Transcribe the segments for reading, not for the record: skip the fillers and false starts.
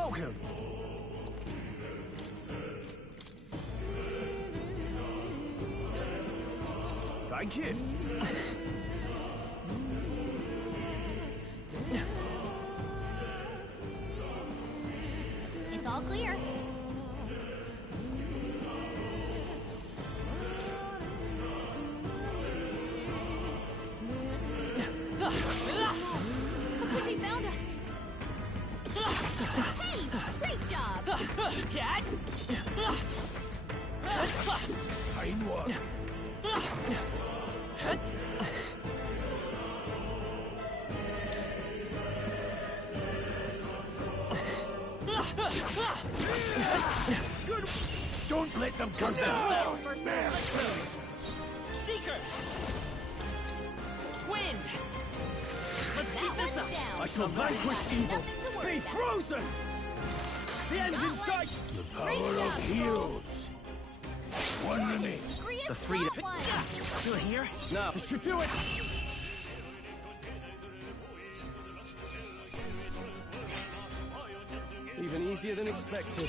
Welcome. Thank you. It's all clear. Looks like they found us. Hey, great job. Cat. Fine work. Good. Don't let them come down. Seeker. Wind. Let's keep this up. I shall vanquish evil. Be frozen. The engine's sight. The power of heroes. One remains. The freedom. Still here? No. This should do it. Even easier than expected.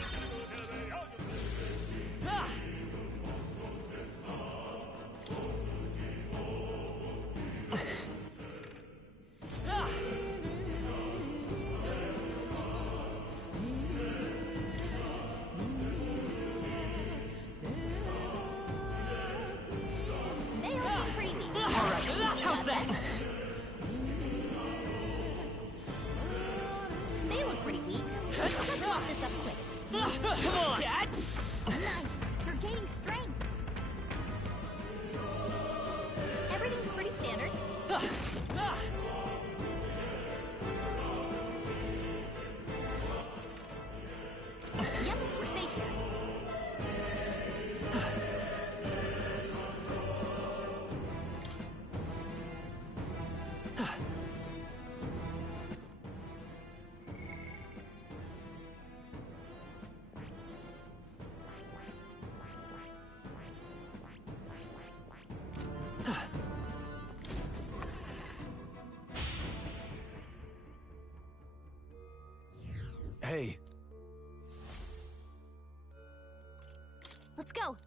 They all seem pretty weak. Alright, how's that? They look pretty weak. Let's lock this up quick. Come on, Cat! Nice. You're gaining strength. Everything's pretty standard. Yep, we're safe here. Hey. Let's go.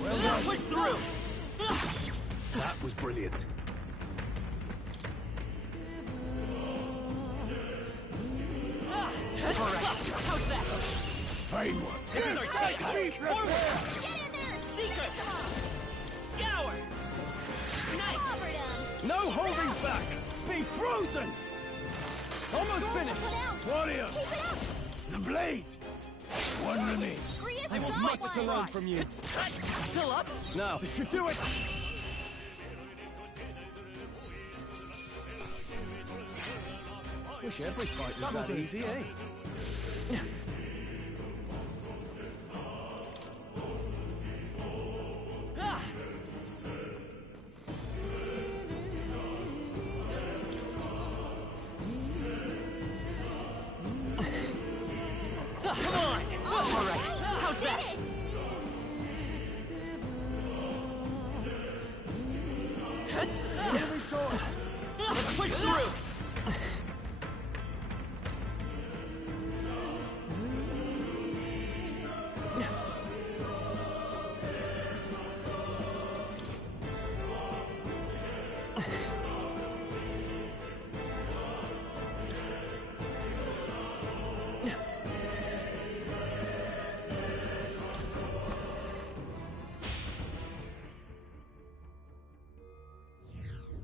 Well done. Push through! That was brilliant. Alright, how's that? Fine work. This is our chance! Forward! Get in there! Seeker! Scour! Nice! Covered 'em. No holding back. Be frozen. Almost finished. Put out. Warrior. Keep it up! The blade. One remains. Free us I will that much Much to one. learn from you. Still up? Now, this should do it. Wish every fight was that easy, eh? Come on! Alright, how's Did that? it! Enemy saw us. Let's push through!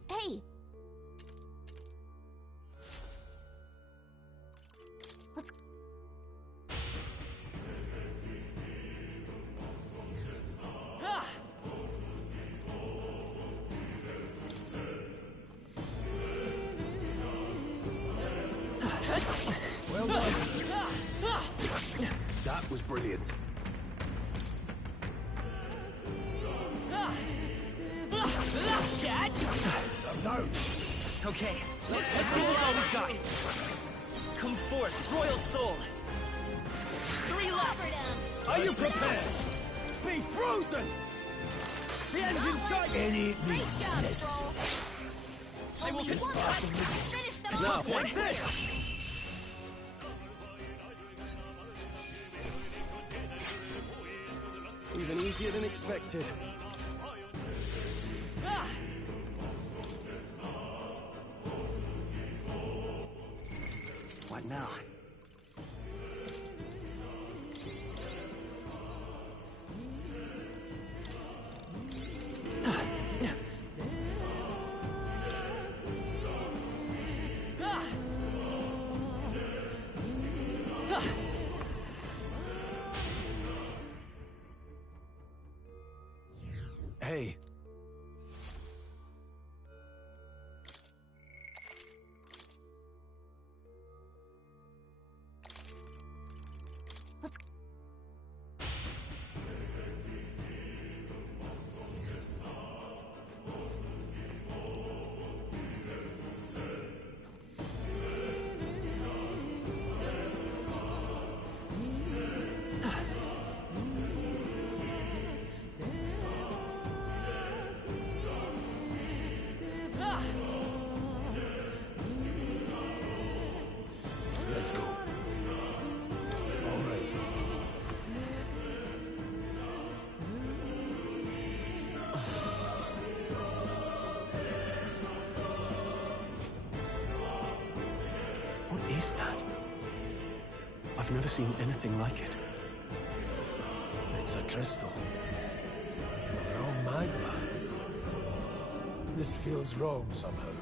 Hey! Let's... Well done. That was brilliant. Cat! No. Okay, let's give this all we got. Come forth, royal soul. 3 left. Are you prepared? Be frozen! The engine sight! Any means necessary. I will Just continue. part of the game. Finish them Now, off. take this! Even easier than expected. Ah! What now? Ah! Ah! Hey. Let's Ah! Let's go. All right. What is that? I've never seen anything like it. It's a crystal. Of wrong magma. This feels wrong somehow.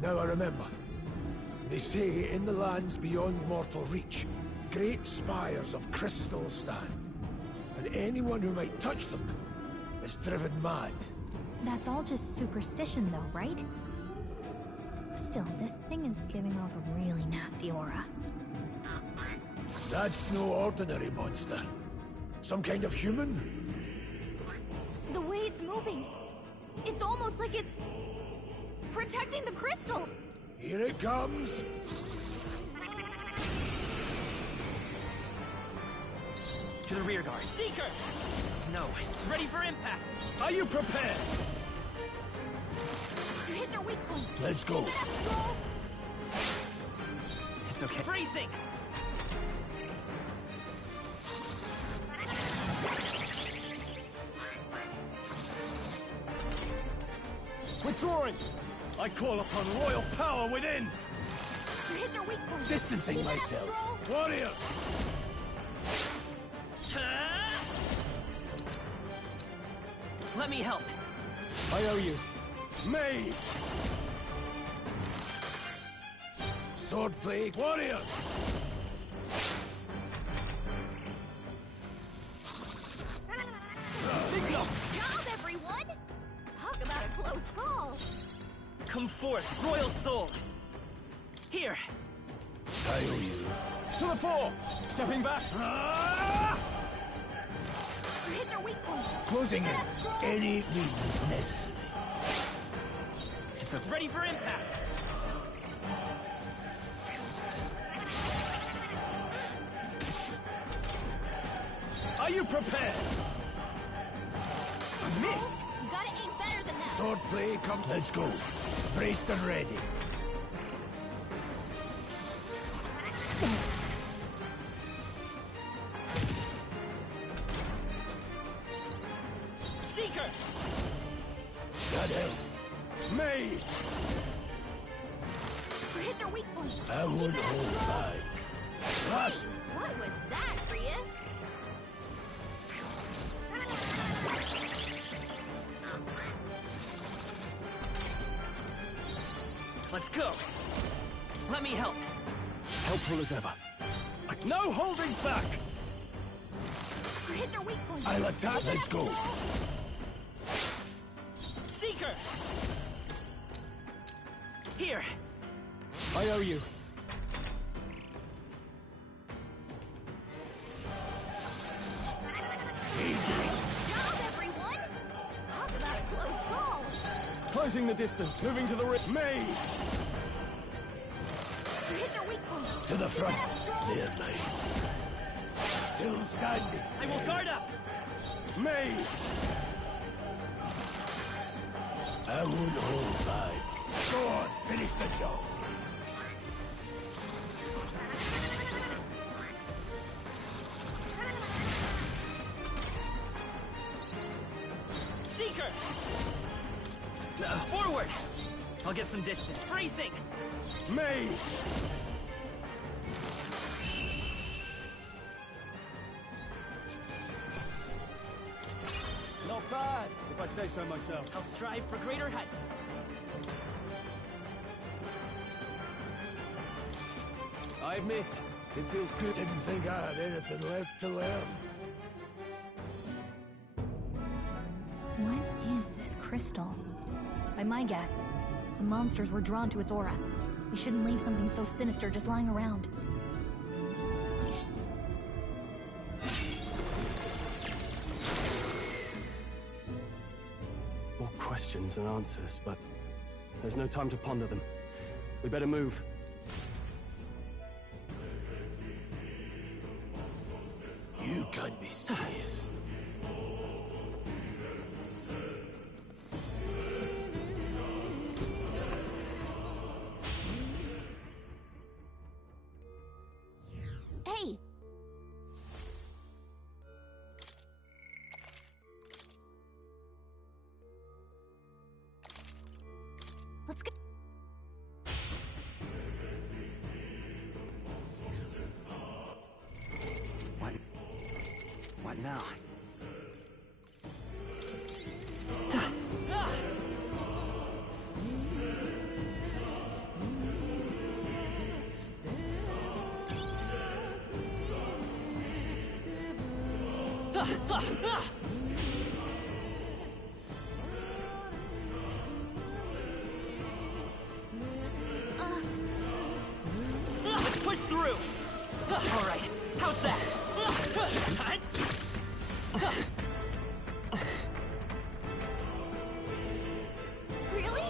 Now I remember. They say in the lands beyond mortal reach, great spires of crystal stand. And anyone who might touch them is driven mad. That's all just superstition, though, right? Still, this thing is giving off a really nasty aura. That's no ordinary monster. Some kind of human? The way it's moving, it's almost like it's protecting the crystal. Here it comes. To the rear guard. Seeker! No. Ready for impact. Are you prepared? You hit their weak point. Let's go. Keep it up, Stroll. It's okay. Bracing! Withdrawing! I call upon royal power within! You hit their weak point. Distancing Keep it up, myself. Stroll. Warrior! Let me help. I owe you. Mage! Swordplay. Warrior! Great job, everyone! Talk about a close call. Come forth, royal soul. Here. I owe you. To the fore! Stepping back! You hit their weak point. Closing Keep in. it up, Stroll. Any means necessary. It's ready for impact. Are you prepared? Missed! You gotta aim better than that. Swordplay, come. Let's go. Braced and ready. Seeker! That help. Mage! You hit their weak point. I won't hold back. Last! What was that, Prius? Let's go. Let me help. Helpful as ever. No holding back! You hit their weak point. I'll attack. Keep it Let's up, go. Stroll. Seeker! Here. I owe you. Easy. Job, everyone! Talk about a close call. Closing the distance. Moving to the ring. Mage! You hit their weak point. To the front. There, mate. Still standing. I will guard up! Me! I won't hold back. Go on, finish the job. Seeker! Forward! I'll get some distance. Bracing! Me! Not bad, if I say so myself. I'll strive for greater heights. I admit, it feels good. Didn't think I had anything left to learn. What is this crystal? By my guess, the monsters were drawn to its aura. We shouldn't leave something so sinister just lying around. More questions than answers, but there's no time to ponder them. We better move. You can't be serious. Hey! Let's go. What now? Let's push through! All right, how's that? Really?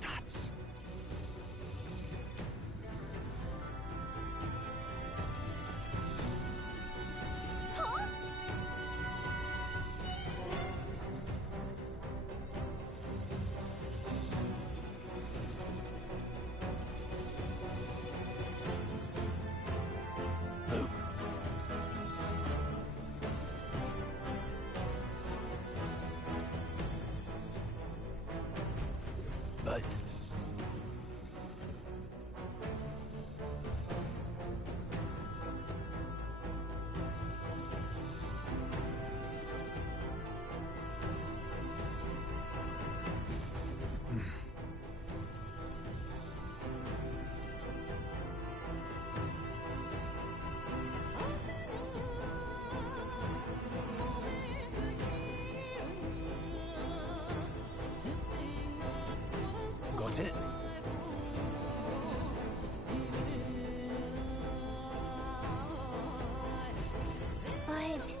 That's... Huh? Luke. But... Got it? But...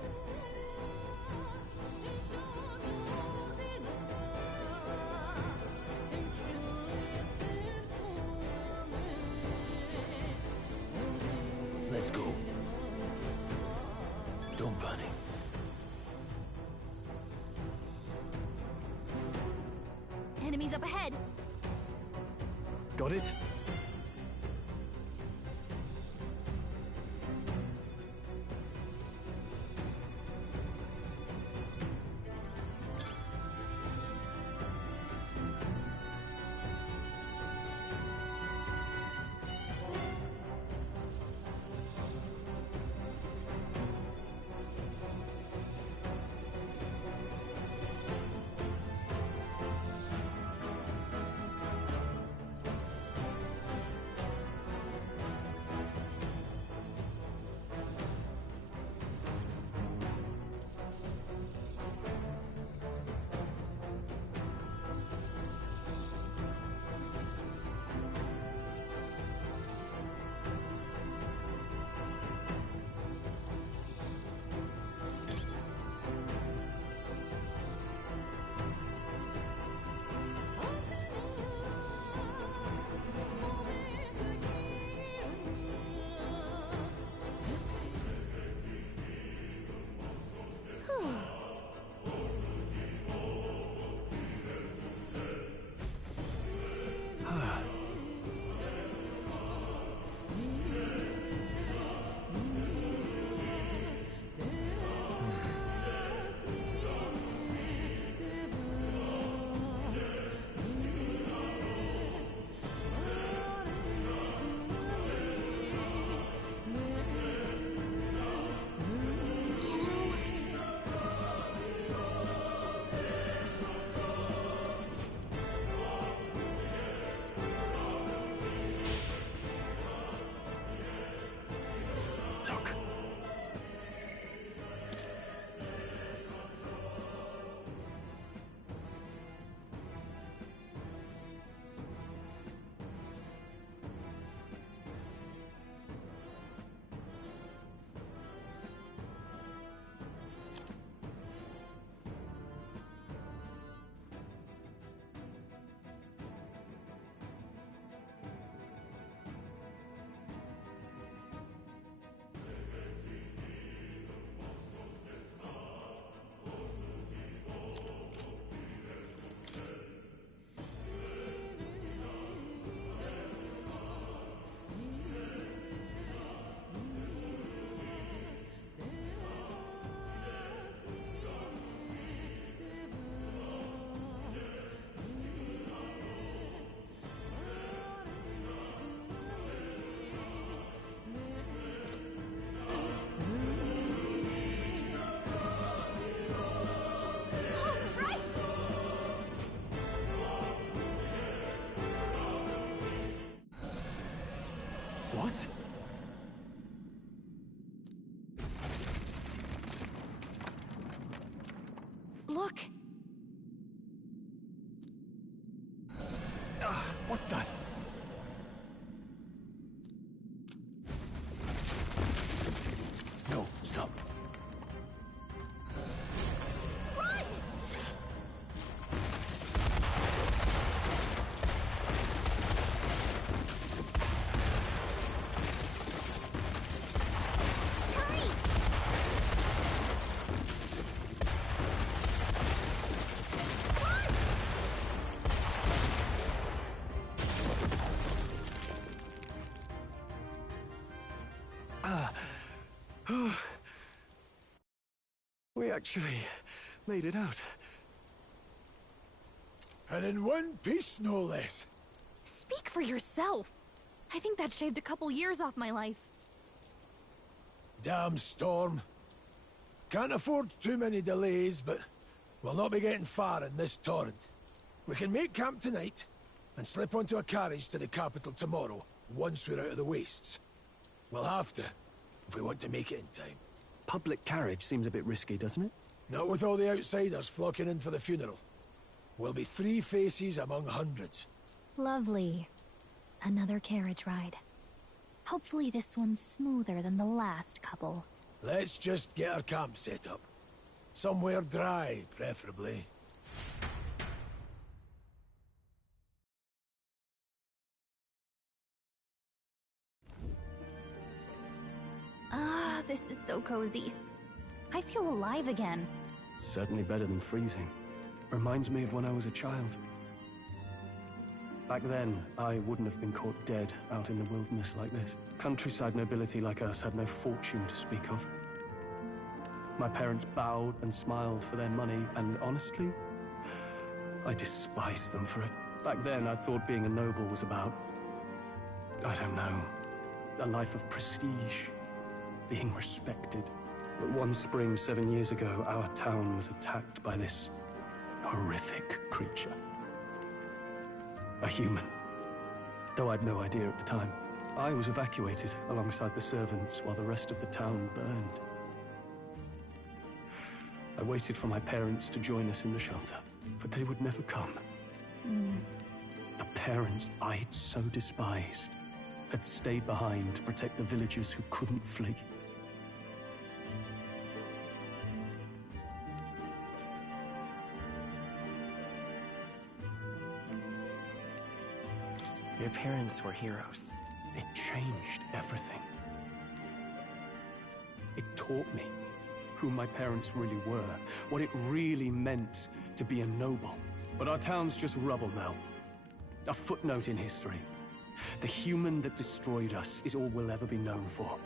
Let's go. Don't panic. Enemies up ahead! Got it? Look. What? Look! What the? No, stop. Run! Hurry! Run! We actually made it out. And in one piece, no less. Speak for yourself. I think that shaved a couple years off my life. Damn storm. Can't afford too many delays, but we'll not be getting far in this torrent. We can make camp tonight, and slip onto a carriage to the capital tomorrow, once we're out of the wastes. We'll have to, if we want to make it in time. Public carriage seems a bit risky, doesn't it? Not with all the outsiders flocking in for the funeral. We'll be 3 faces among hundreds. Lovely. Another carriage ride. Hopefully this one's smoother than the last couple. Let's just get our camp set up. Somewhere dry, preferably. Ah, this is so cozy. I feel alive again. It's certainly better than freezing. Reminds me of when I was a child. Back then, I wouldn't have been caught dead out in the wilderness like this. Countryside nobility like us had no fortune to speak of. My parents bowed and smiled for their money, and honestly, I despised them for it. Back then, I thought being a noble was about, I don't know, a life of prestige, being respected. But one spring 7 years ago, our town was attacked by this horrific creature. A human. Though I'd no idea at the time. I was evacuated alongside the servants while the rest of the town burned. I waited for my parents to join us in the shelter, but they would never come. The parents I'd so despised had stayed behind to protect the villagers who couldn't flee. Your parents were heroes. It changed everything. It taught me who my parents really were, what it really meant to be a noble. But our town's just rubble now. A footnote in history. The human that destroyed us is all we'll ever be known for.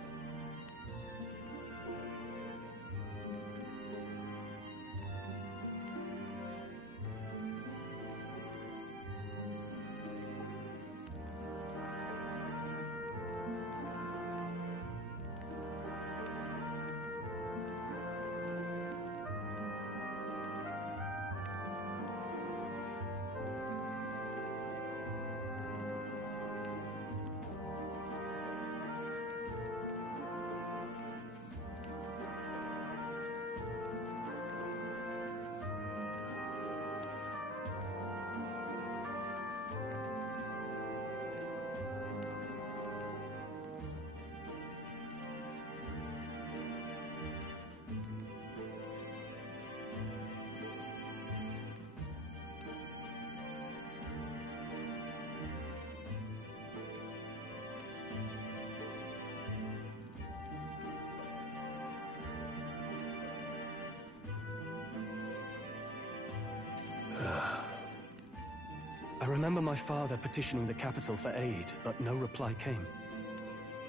I remember my father petitioning the capital for aid, but no reply came.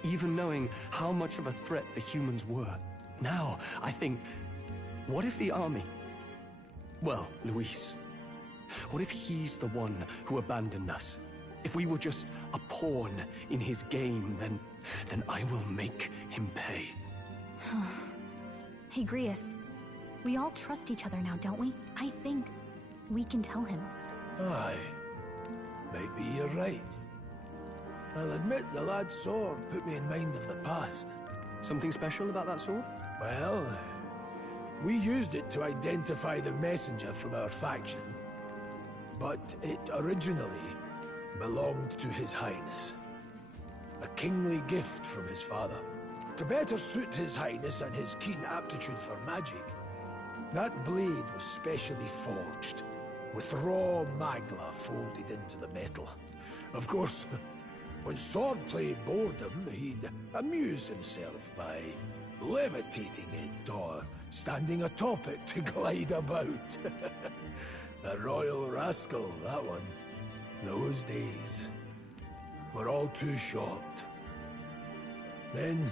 Even knowing how much of a threat the humans were. Now, I think, what if the army? Well, Luis. What if he's the one who abandoned us? If we were just a pawn in his game, then I will make him pay. Hey, Grius. We all trust each other now, don't we? I think we can tell him. Aye. Maybe you're right. I'll admit the lad's sword put me in mind of the past. Something special about that sword? Well, we used it to identify the messenger from our faction. But it originally belonged to His Highness. A kingly gift from his father. To better suit His Highness and his keen aptitude for magic, that blade was specially forged, with raw magla folded into the metal. Of course, when swordplay bored him, he'd amuse himself by levitating it or standing atop it to glide about. A royal rascal, that one. Those days were all too short. Then,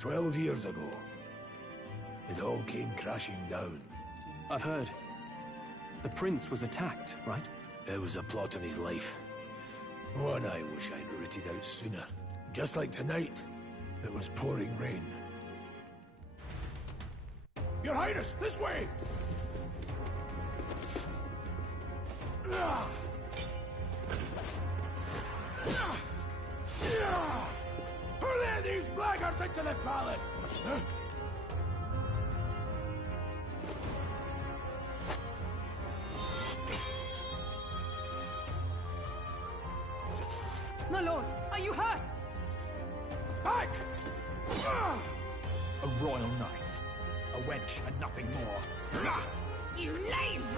12 years ago, it all came crashing down. I've heard. The prince was attacked, right? There was a plot on his life. One I wish I'd rooted out sooner. Just like tonight, it was pouring rain. Your Highness, this way! Who let these blackguards into the palace? My lord, are you hurt? Back! A royal knight. A wench and nothing more. You knave!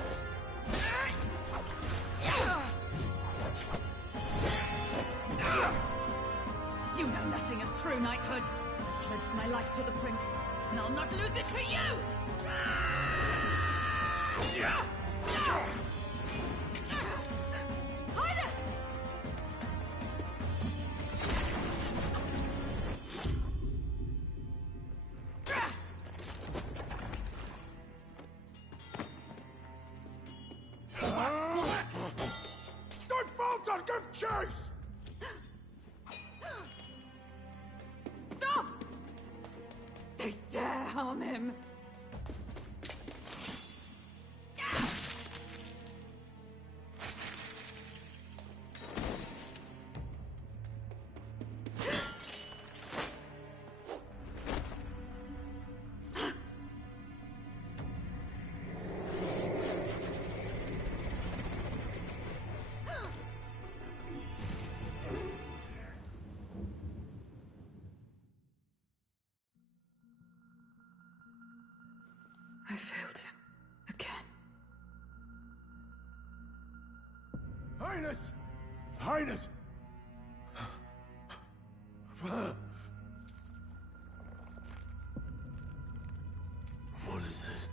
You know nothing of true knighthood. I pledged my life to the prince, and I'll not lose it to you! Highness! Don't falter! Give chase! Stop! They dare harm him! I failed him. Again. Highness! Highness! What is this?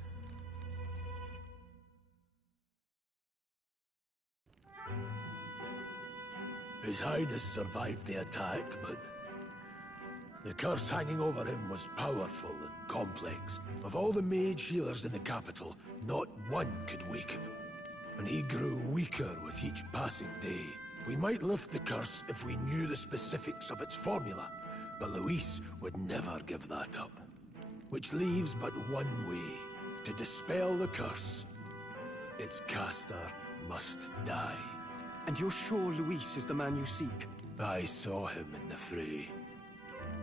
His Highness survived the attack, but the curse hanging over him was powerful and complex. Of all the mage healers in the capital, not one could wake him. And he grew weaker with each passing day. We might lift the curse if we knew the specifics of its formula, but Luis would never give that up. Which leaves but one way. To dispel the curse, its caster must die. And you're sure Luis is the man you seek? I saw him in the fray.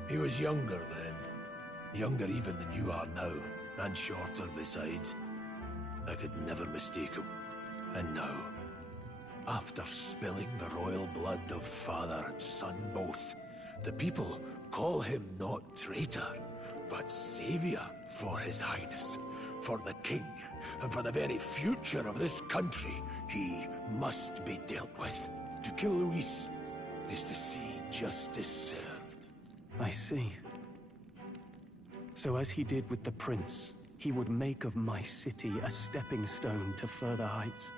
He was younger then. Younger even than you are now, and shorter besides. I could never mistake him. And now, after spilling the royal blood of father and son both, the people call him not traitor, but savior for his highness, for the king, and for the very future of this country. He must be dealt with. To kill Luis is to see justice served. I see. So as he did with the prince, he would make of my city a stepping stone to further heights.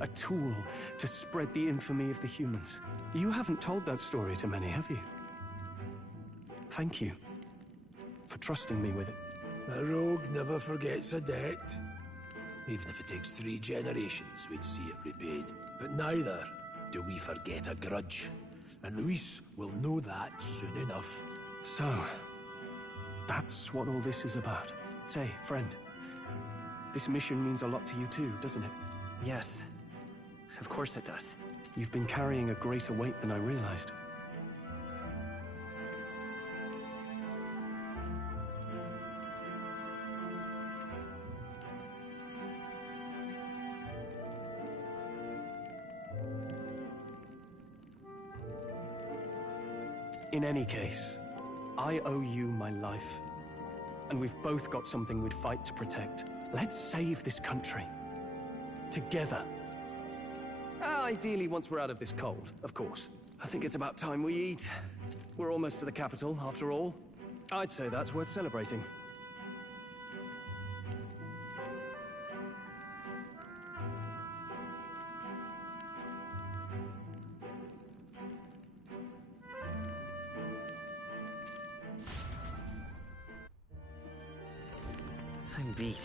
A tool to spread the infamy of the humans. You haven't told that story to many, have you? Thank you for trusting me with it. A rogue never forgets a debt. Even if it takes 3 generations, we'd see it repaid. But neither do we forget a grudge. And Luis will know that soon enough. So, that's what all this is about. Say, friend, this mission means a lot to you too, doesn't it? Yes. Of course it does. You've been carrying a greater weight than I realized. In any case, I owe you my life. And we've both got something we'd fight to protect. Let's save this country. Together. Ideally, once we're out of this cold, of course. I think it's about time we eat. We're almost to the capital, after all. I'd say that's worth celebrating. I'm beat.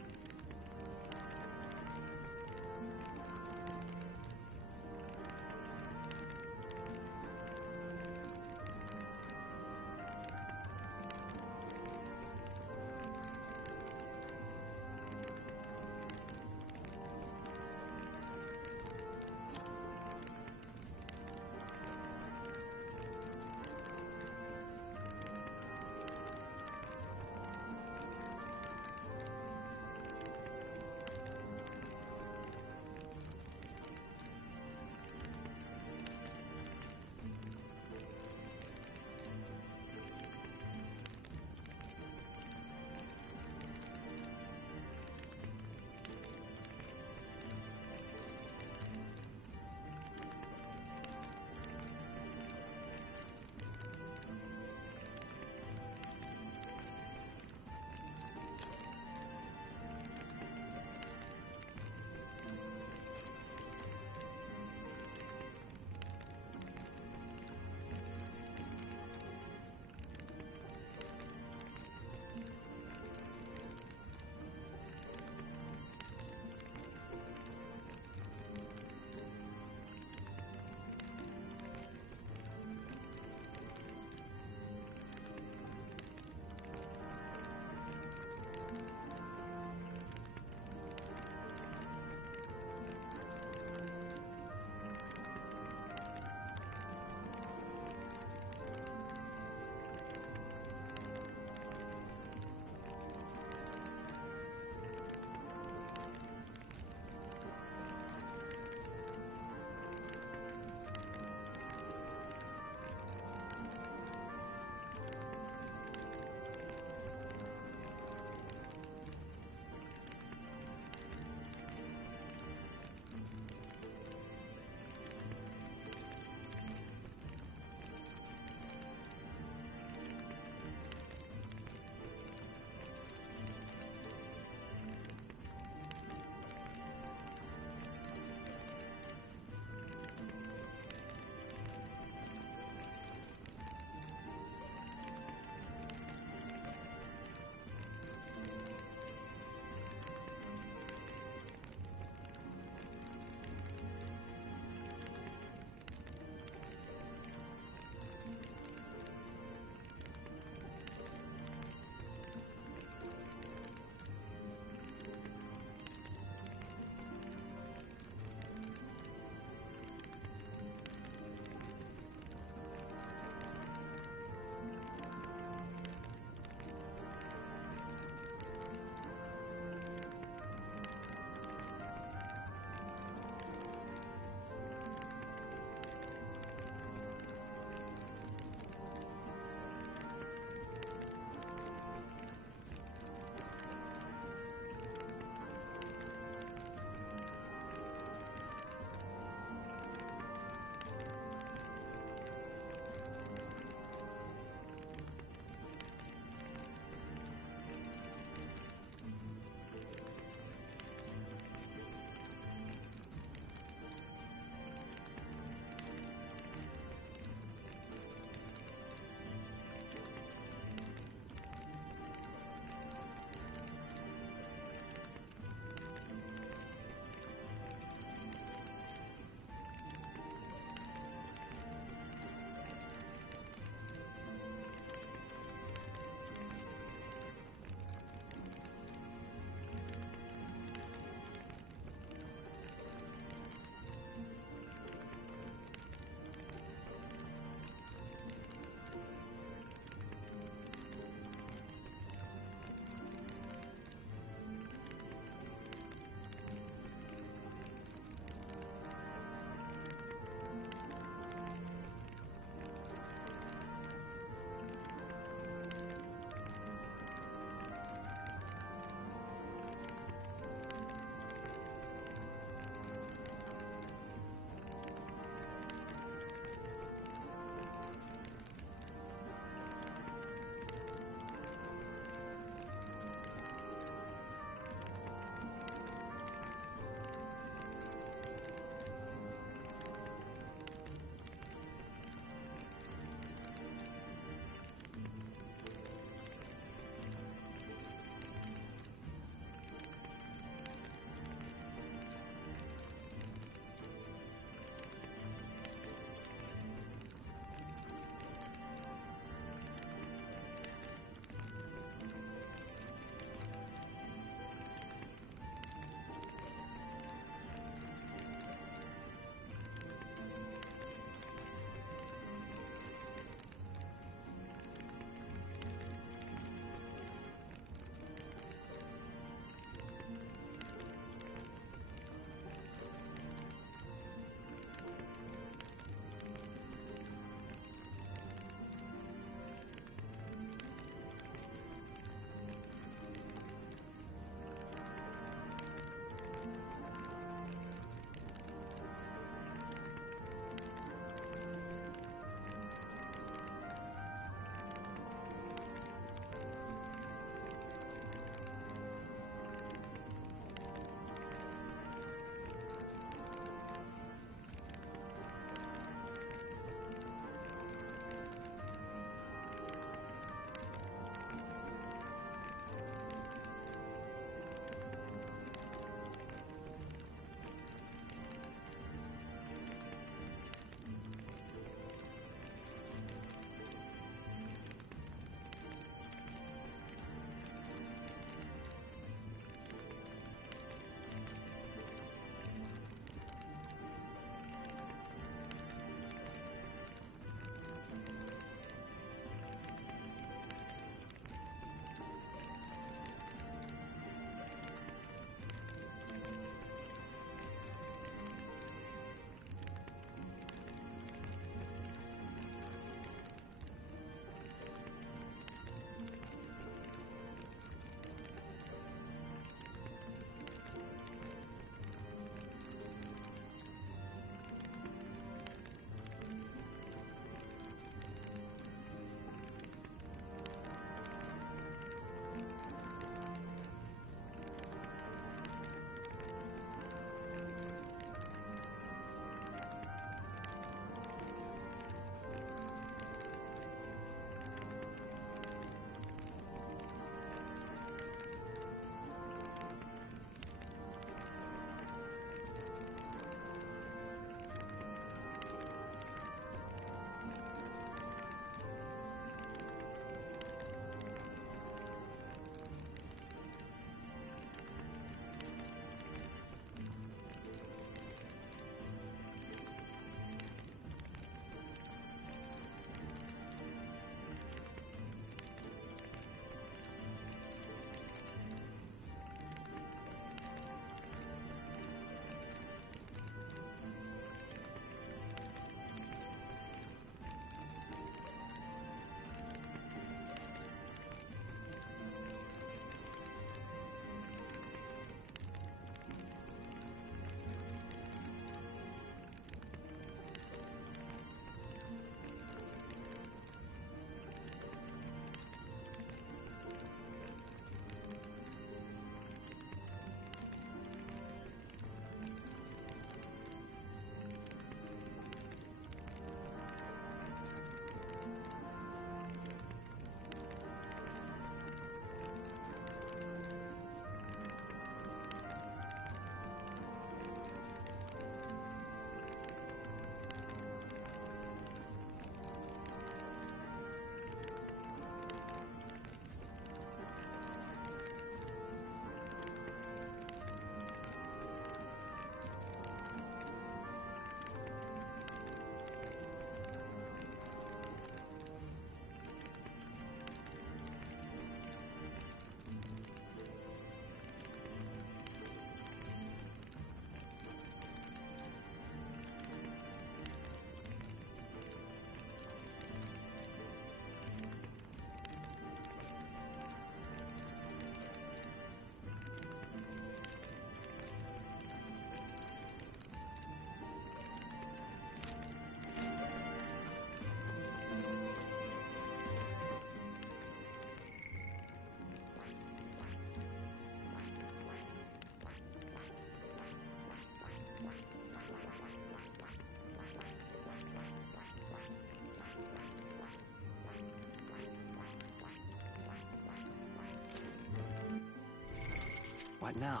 What now?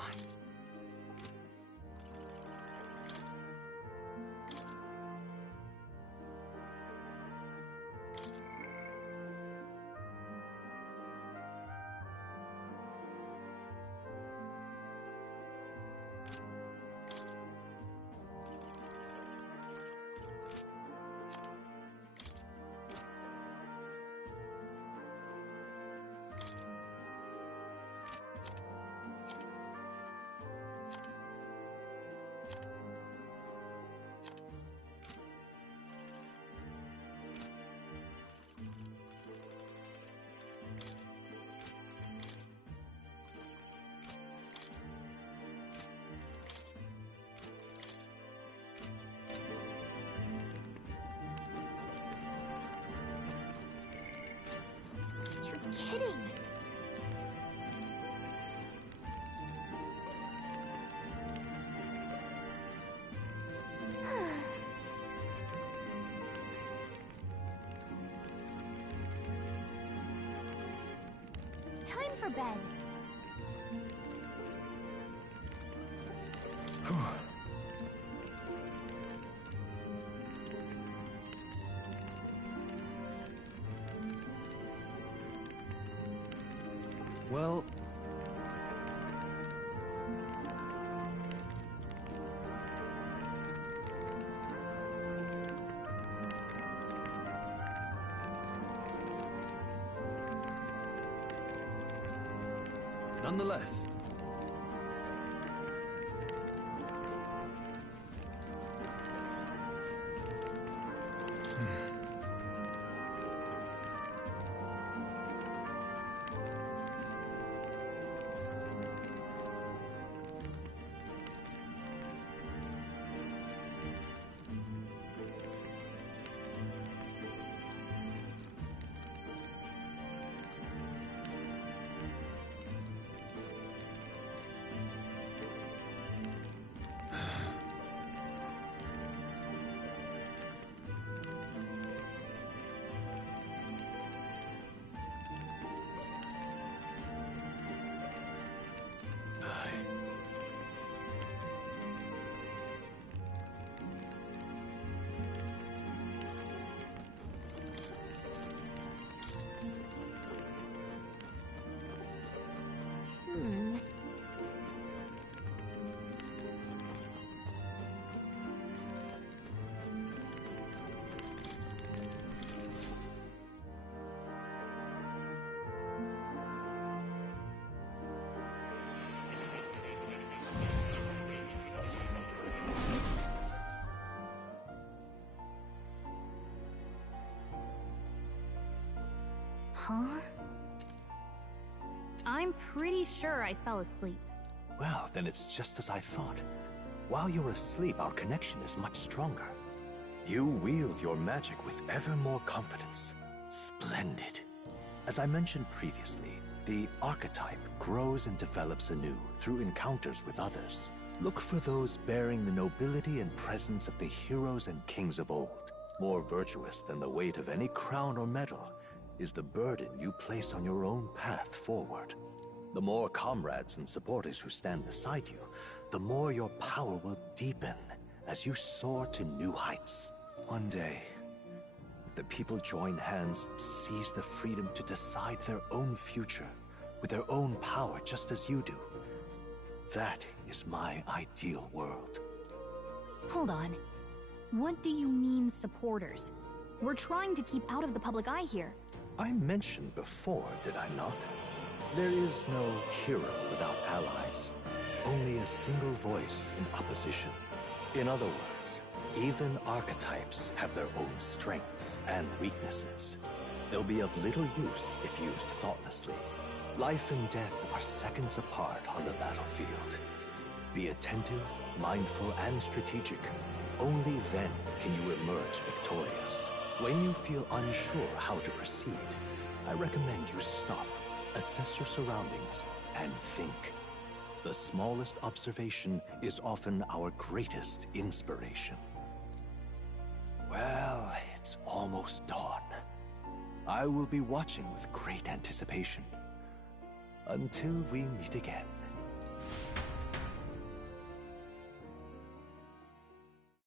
Kidding! Time for bed. Well... Nonetheless... Huh? I'm pretty sure I fell asleep. Well, then it's just as I thought. While you're asleep, our connection is much stronger. You wield your magic with ever more confidence. Splendid. As I mentioned previously, the archetype grows and develops anew through encounters with others. Look for those bearing the nobility and presence of the heroes and kings of old. More virtuous than the weight of any crown or medal is the burden you place on your own path forward. The more comrades and supporters who stand beside you, the more your power will deepen as you soar to new heights. One day, if the people join hands and seize the freedom to decide their own future with their own power just as you do, that is my ideal world. Hold on. What do you mean, supporters? We're trying to keep out of the public eye here. I mentioned before, did I not? There is no hero without allies, only a single voice in opposition. In other words, even archetypes have their own strengths and weaknesses. They'll be of little use if used thoughtlessly. Life and death are seconds apart on the battlefield. Be attentive, mindful, and strategic. Only then can you emerge victorious. When you feel unsure how to proceed, I recommend you stop, assess your surroundings, and think. The smallest observation is often our greatest inspiration. Well, it's almost dawn. I will be watching with great anticipation. Until we meet again.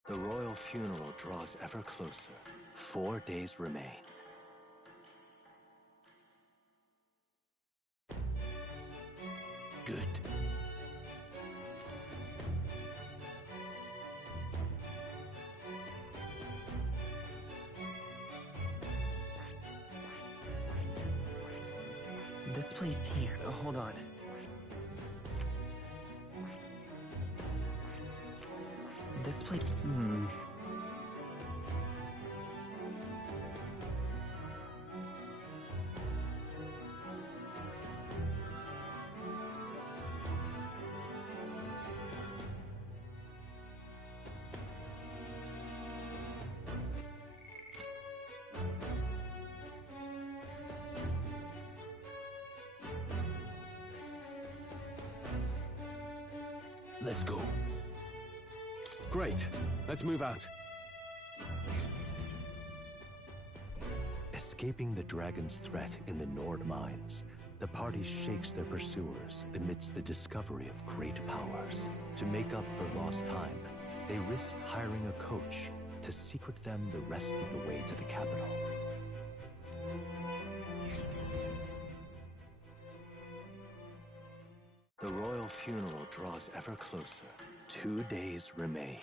The royal funeral draws ever closer. 4 days remain. Good. This place here. Hold on. This place. Let's go. Great. Let's move out. Escaping the dragon's threat in the Nord mines, the party shakes their pursuers amidst the discovery of great powers. To make up for lost time, they risk hiring a coach to secret them the rest of the way to the capital. The royal funeral draws ever closer. 2 days remain.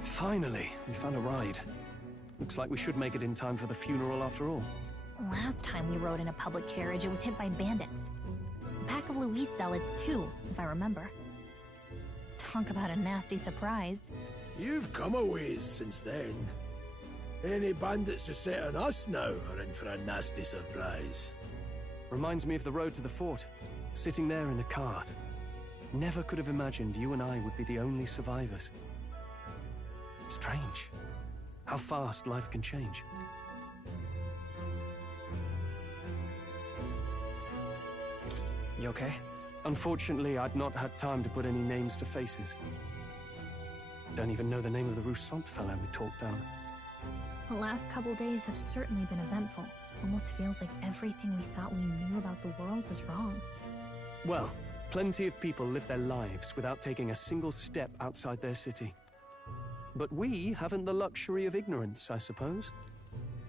Finally, we found a ride. Looks like we should make it in time for the funeral after all. Last time we rode in a public carriage, it was hit by bandits. A pack of Louis zealots too, if I remember. Talk about a nasty surprise. You've come a ways since then. Any bandits who set on us now are in for a nasty surprise. Reminds me of the road to the fort, sitting there in the cart. Never could have imagined you and I would be the only survivors. Strange. How fast life can change. You okay? Unfortunately, I'd not had time to put any names to faces. Don't even know the name of the Roussant fellow we talked down. The last couple days have certainly been eventful. Almost feels like everything we thought we knew about the world was wrong. Well, plenty of people live their lives without taking a single step outside their city. But we haven't the luxury of ignorance, I suppose.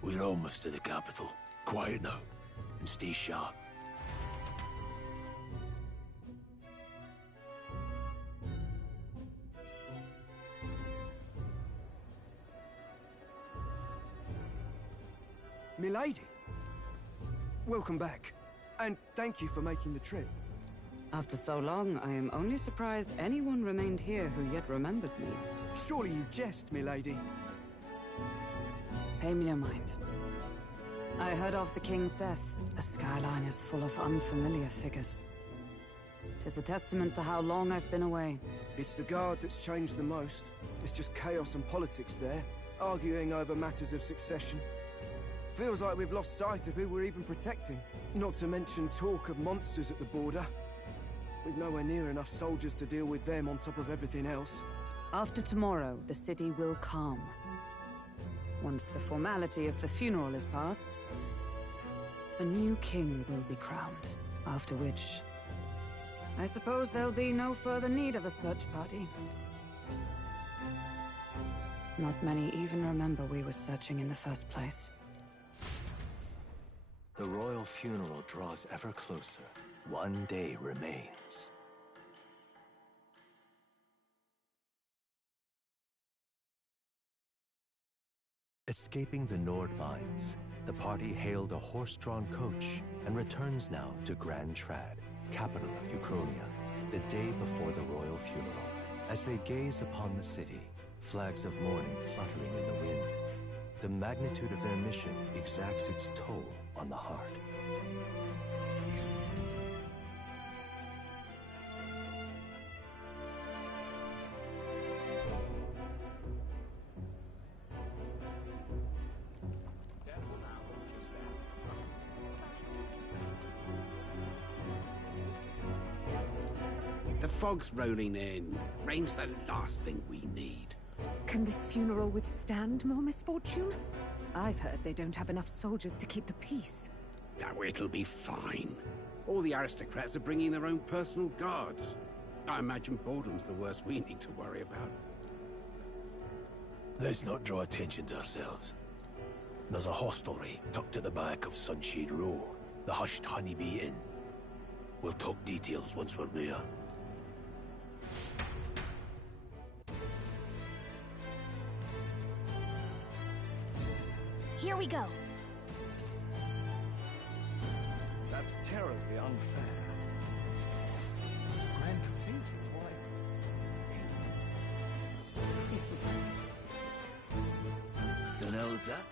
We're almost to the capital. Quiet now, and stay sharp. Milady, welcome back, and thank you for making the trip. After so long, I am only surprised anyone remained here who yet remembered me. Surely you jest, milady. Pay me no mind. I heard of the king's death. The skyline is full of unfamiliar figures. 'Tis a testament to how long I've been away. It's the guard that's changed the most. It's just chaos and politics there, arguing over matters of succession. Feels like we've lost sight of who we're even protecting. Not to mention talk of monsters at the border. We've nowhere near enough soldiers to deal with them on top of everything else. After tomorrow, the city will calm. Once the formality of the funeral is past, a new king will be crowned. After which, I suppose there'll be no further need of a search party. Not many even remember we were searching in the first place. The royal funeral draws ever closer. 1 day remains. Escaping the Nord mines, the party hailed a horse-drawn coach and returns now to Grand Trad, capital of Uchronia, the day before the royal funeral. As they gaze upon the city, flags of mourning fluttering in the wind, the magnitude of their mission exacts its toll on the heart. The fog's rolling in. Rain's the last thing we need. Can this funeral withstand more misfortune? I've heard they don't have enough soldiers to keep the peace. Oh, it'll be fine. All the aristocrats are bringing their own personal guards. I imagine boredom's the worst we need to worry about. Let's not draw attention to ourselves. There's a hostelry tucked at the back of Sunshade Row, the Hushed Honeybee Inn. We'll talk details once we're there. Here we go. That's terribly unfair. Grand Cathedral, why? Don't know what's up.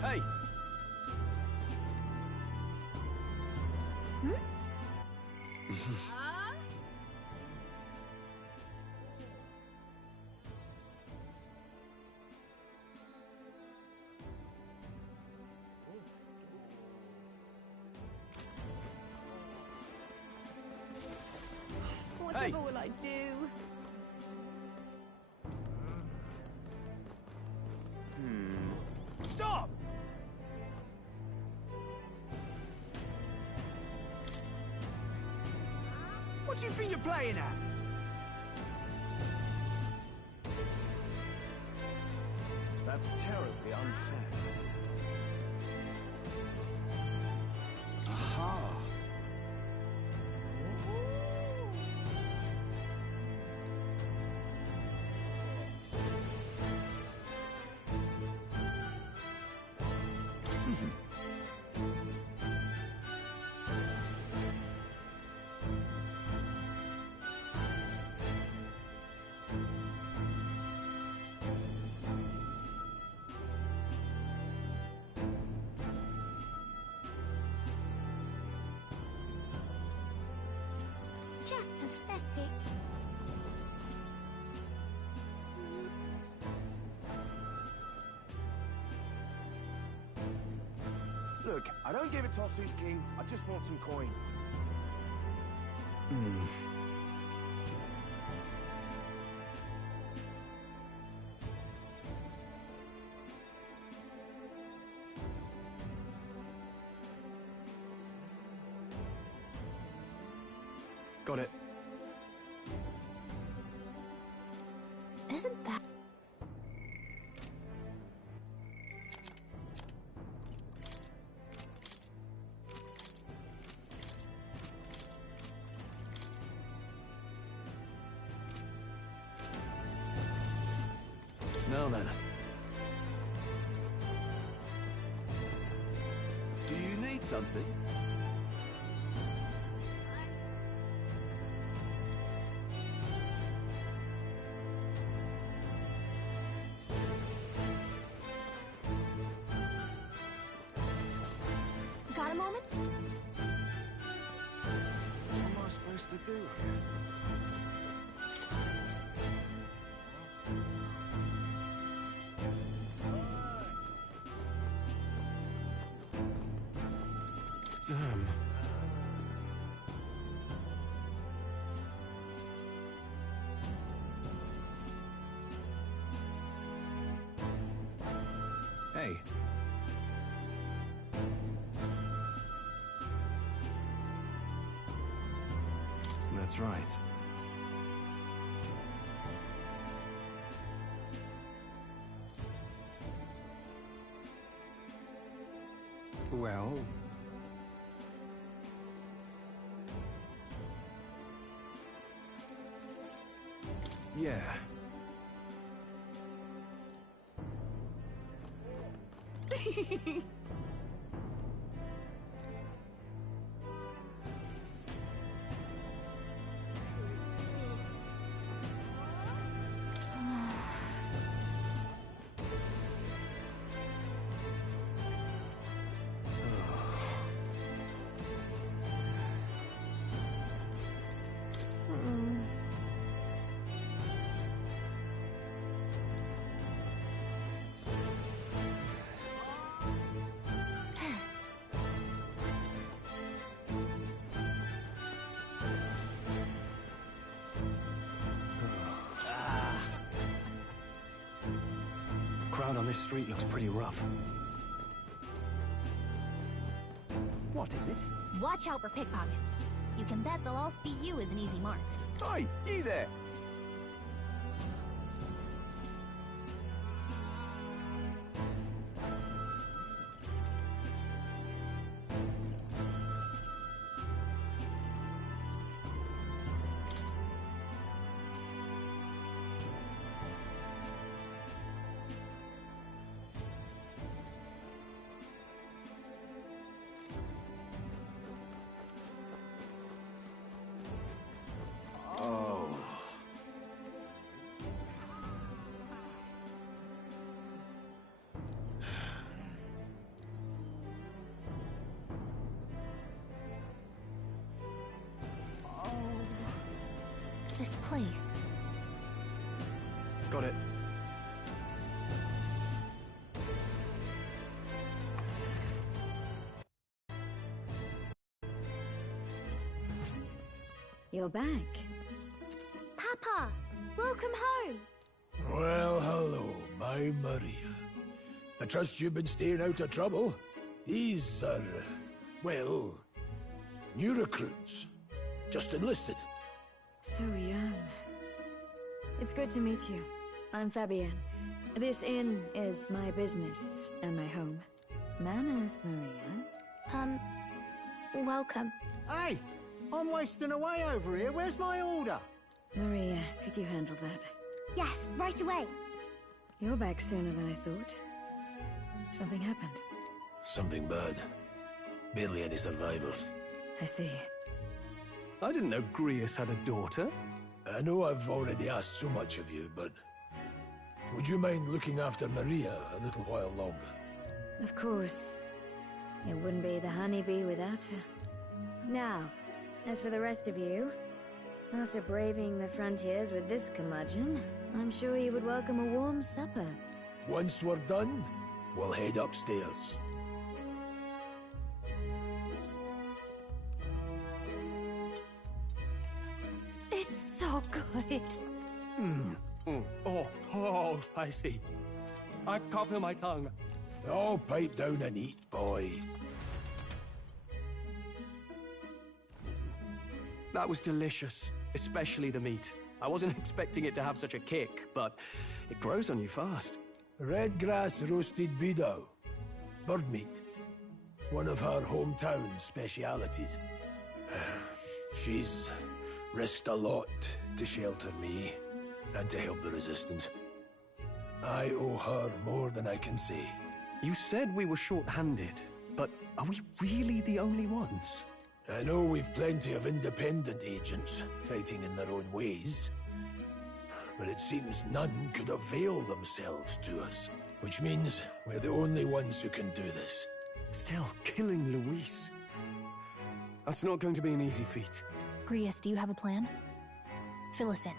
Hey! Whatever will I do? Stop! What do you think you're playing at? That's terribly unfair. Aha! Just pathetic. Look, I don't give a toss who's king, I just want some coin. Got it. Isn't that... Now then. Do you need something? Got a moment? What am I supposed to do here? Damn. Hey. That's right. Well... yeah. crowd on this street looks pretty rough. What is it? Watch out for pickpockets. You can bet they'll all see you as an easy mark. Hi, you there! This place. Got it. You're back. Papa, welcome home. Well, hello, my Maria. I trust you've been staying out of trouble. These are, well, new recruits. Just enlisted. So young. It's good to meet you. I'm Fabienne. This inn is my business and my home. Manners, Maria. Welcome. Hey! I'm wasting away over here. Where's my order? Maria, could you handle that? Yes, right away. You're back sooner than I thought. Something happened. Something bad. Barely any survivors. I see. I didn't know Grius had a daughter. I know I've already asked so much of you, but would you mind looking after Maria a little while longer? Of course. It wouldn't be the honeybee without her. Now, as for the rest of you, after braving the frontiers with this curmudgeon, I'm sure you would welcome a warm supper. Once we're done, we'll head upstairs. It's so good. Oh, spicy. I can't feel my tongue. Oh, pipe down and eat, boy. That was delicious, especially the meat. I wasn't expecting it to have such a kick, but it grows on you fast. Red grass roasted bidou. Bird meat. One of her hometown specialities. She's risked a lot to shelter me and to help the resistance. I owe her more than I can say. You said we were short-handed, but are we really the only ones? I know we've plenty of independent agents fighting in their own ways, but it seems none could avail themselves to us, which means we're the only ones who can do this. Still, killing Luis. That's not going to be an easy feat. Grius, do you have a plan? Fill us in.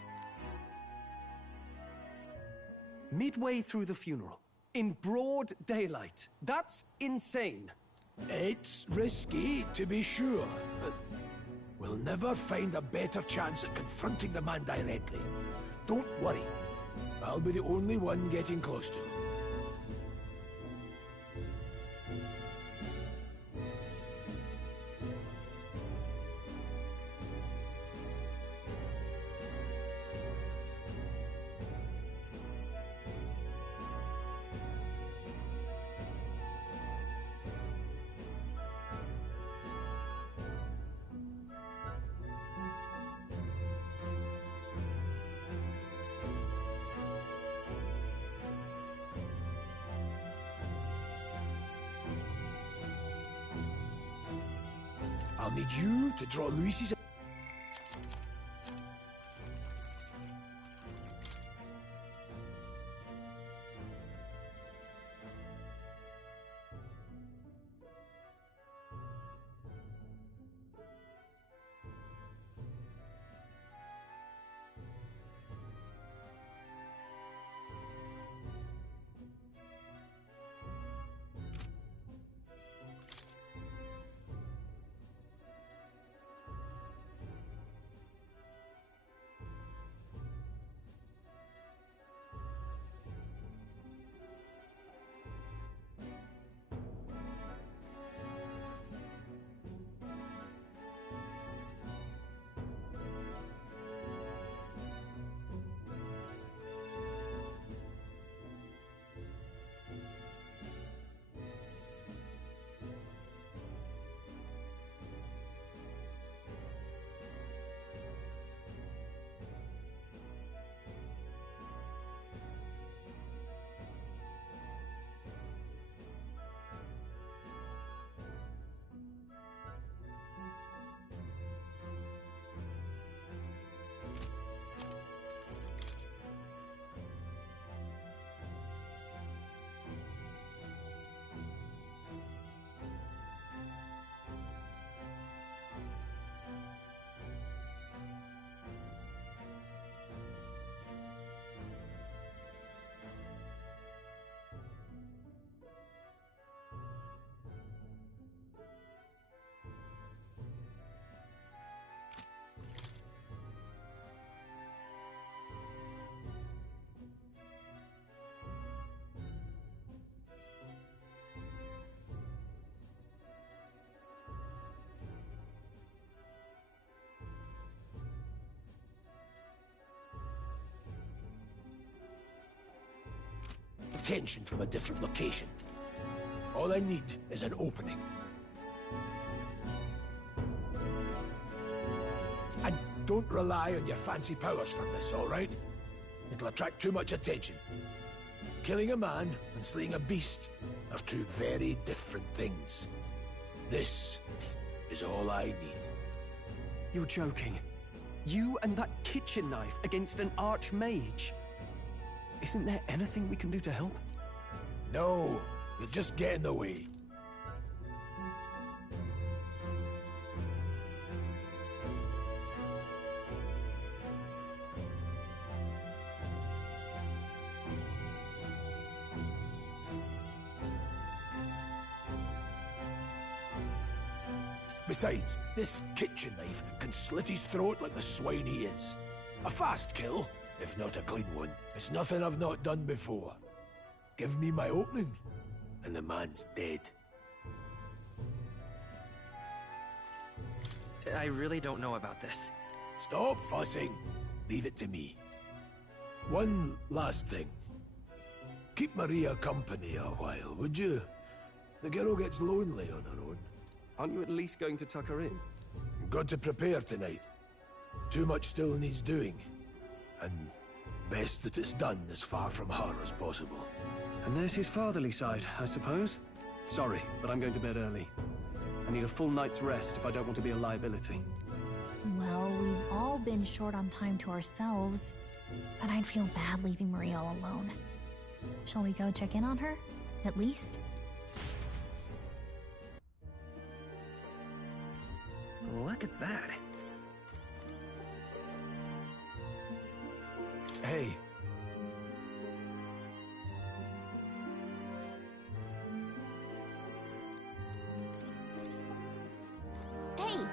Midway through the funeral, in broad daylight. That's insane. It's risky, to be sure, but we'll never find a better chance at confronting the man directly. Don't worry. I'll be the only one getting close to him. I'll need you to draw Luis's... attention from a different location. All I need is an opening. And don't rely on your fancy powers for this, all right? It'll attract too much attention. Killing a man and slaying a beast are two very different things. This is all I need. You're joking. You and that kitchen knife against an archmage. Isn't there anything we can do to help? No, you'll just get in the way. Besides, this kitchen knife can slit his throat like the swine he is. A fast kill, if not a clean one. It's nothing I've not done before. Give me my opening, and the man's dead. I really don't know about this. Stop fussing. Leave it to me. One last thing. Keep Maria company a while, would you? The girl gets lonely on her own. Aren't you at least going to tuck her in? Got to prepare tonight. Too much still needs doing. And best that it's done as far from her as possible. And there's his fatherly side, I suppose. Sorry, but I'm going to bed early. I need a full night's rest if I don't want to be a liability. Well, we've all been short on time to ourselves, but I'd feel bad leaving Maria all alone. Shall we go check in on her? At least? Look at that. Hey. Hey!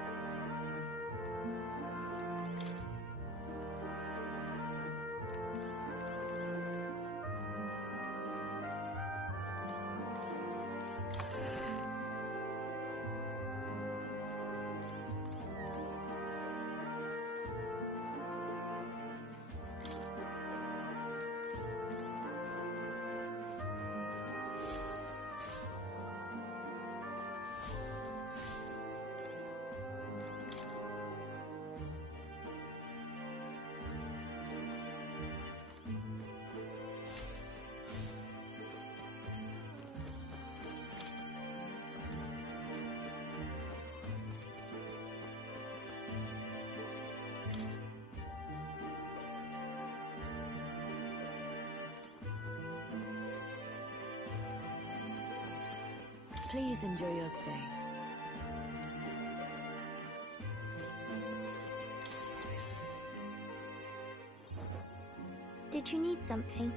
Please enjoy your stay. Did you need something?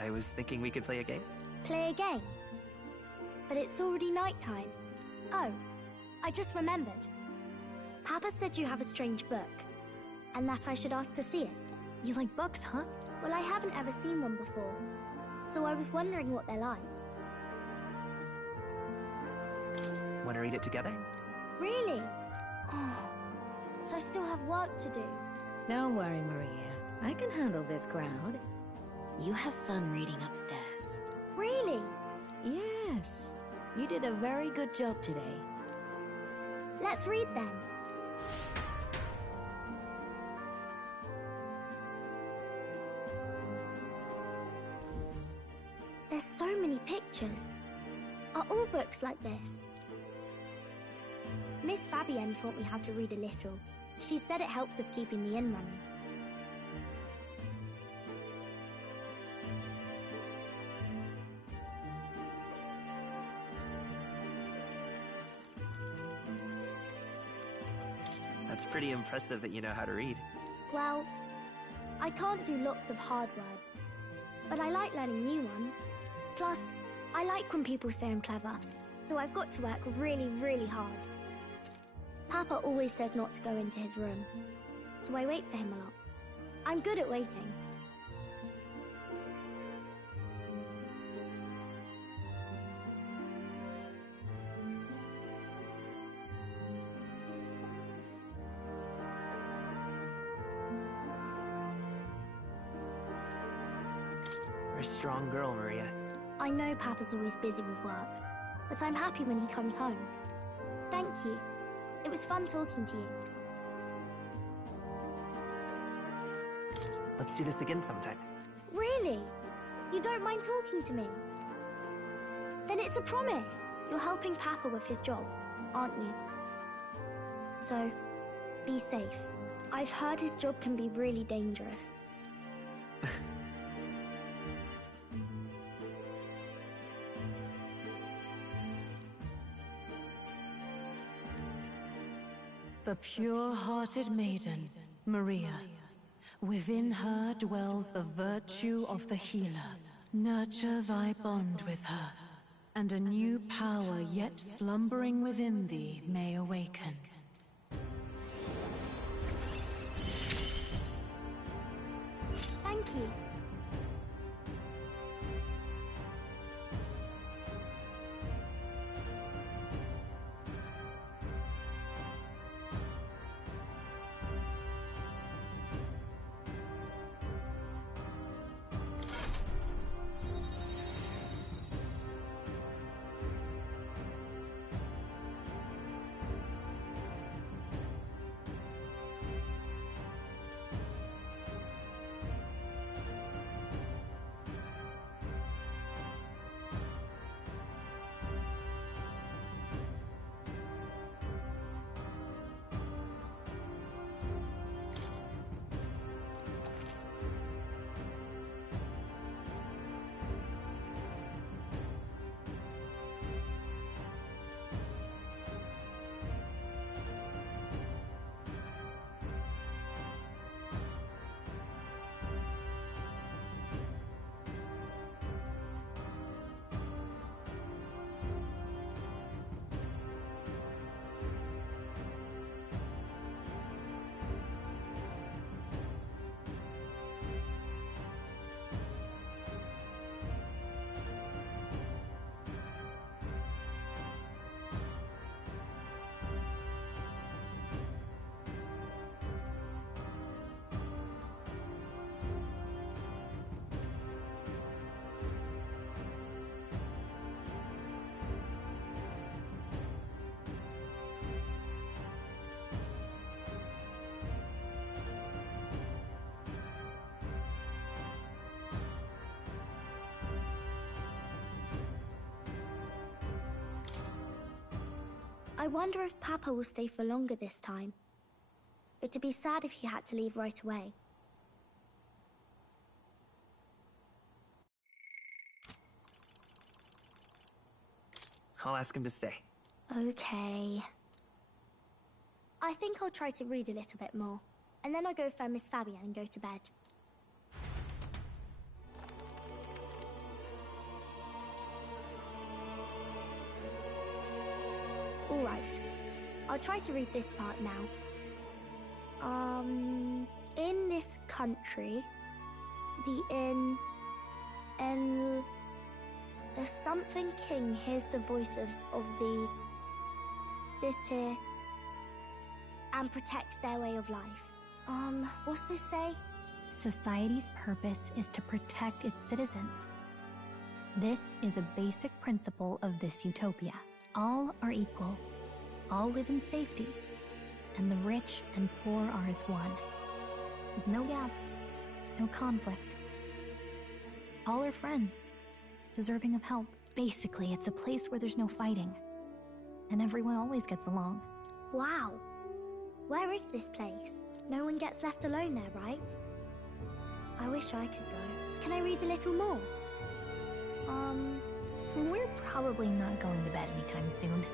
I was thinking we could play a game. Play a game? But it's already nighttime. Oh, I just remembered. Papa said you have a strange book, and that I should ask to see it. You like books, huh? Well, I haven't ever seen one before, so I was wondering what they're like. Want to read it together? Really? Oh, but I still have work to do. Don't worry, Maria. I can handle this crowd. You have fun reading upstairs. Really? Yes. You did a very good job today. Let's read then. There's so many pictures. Are all books like this? Miss Fabienne taught me how to read a little. She said it helps with keeping the inn running. That's pretty impressive that you know how to read. Well, I can't do lots of hard words, but I like learning new ones. Plus, I like when people say I'm clever, so I've got to work really, really hard. Papa always says not to go into his room, so I wait for him a lot. I'm good at waiting. a strong girl, Maria. I know Papa's always busy with work, but I'm happy when he comes home. Thank you. It was fun talking to you. Let's do this again sometime. Really? You don't mind talking to me? Then it's a promise. You're helping Papa with his job, aren't you? So, be safe. I've heard his job can be really dangerous. The pure-hearted maiden, Maria. Within her dwells the virtue of the healer. Nurture thy bond with her, and a new power yet slumbering within thee may awaken. Thank you. I wonder if Papa will stay for longer this time. It'd be sad if he had to leave right away. I'll ask him to stay. Okay. I think I'll try to read a little bit more, and then I'll go find Miss Fabian and go to bed. Alright. I'll try to read this part now. In this country, the something king hears the voices of the city and protects their way of life. What's this say? Society's purpose is to protect its citizens. This is a basic principle of this utopia. All are equal, all live in safety, and the rich and poor are as one, with no gaps, no conflict. All are friends, deserving of help. Basically, it's a place where there's no fighting, and everyone always gets along. Wow. Where is this place? No one gets left alone there, right? I wish I could go. Can I read a little more? We're probably not going to bed anytime soon.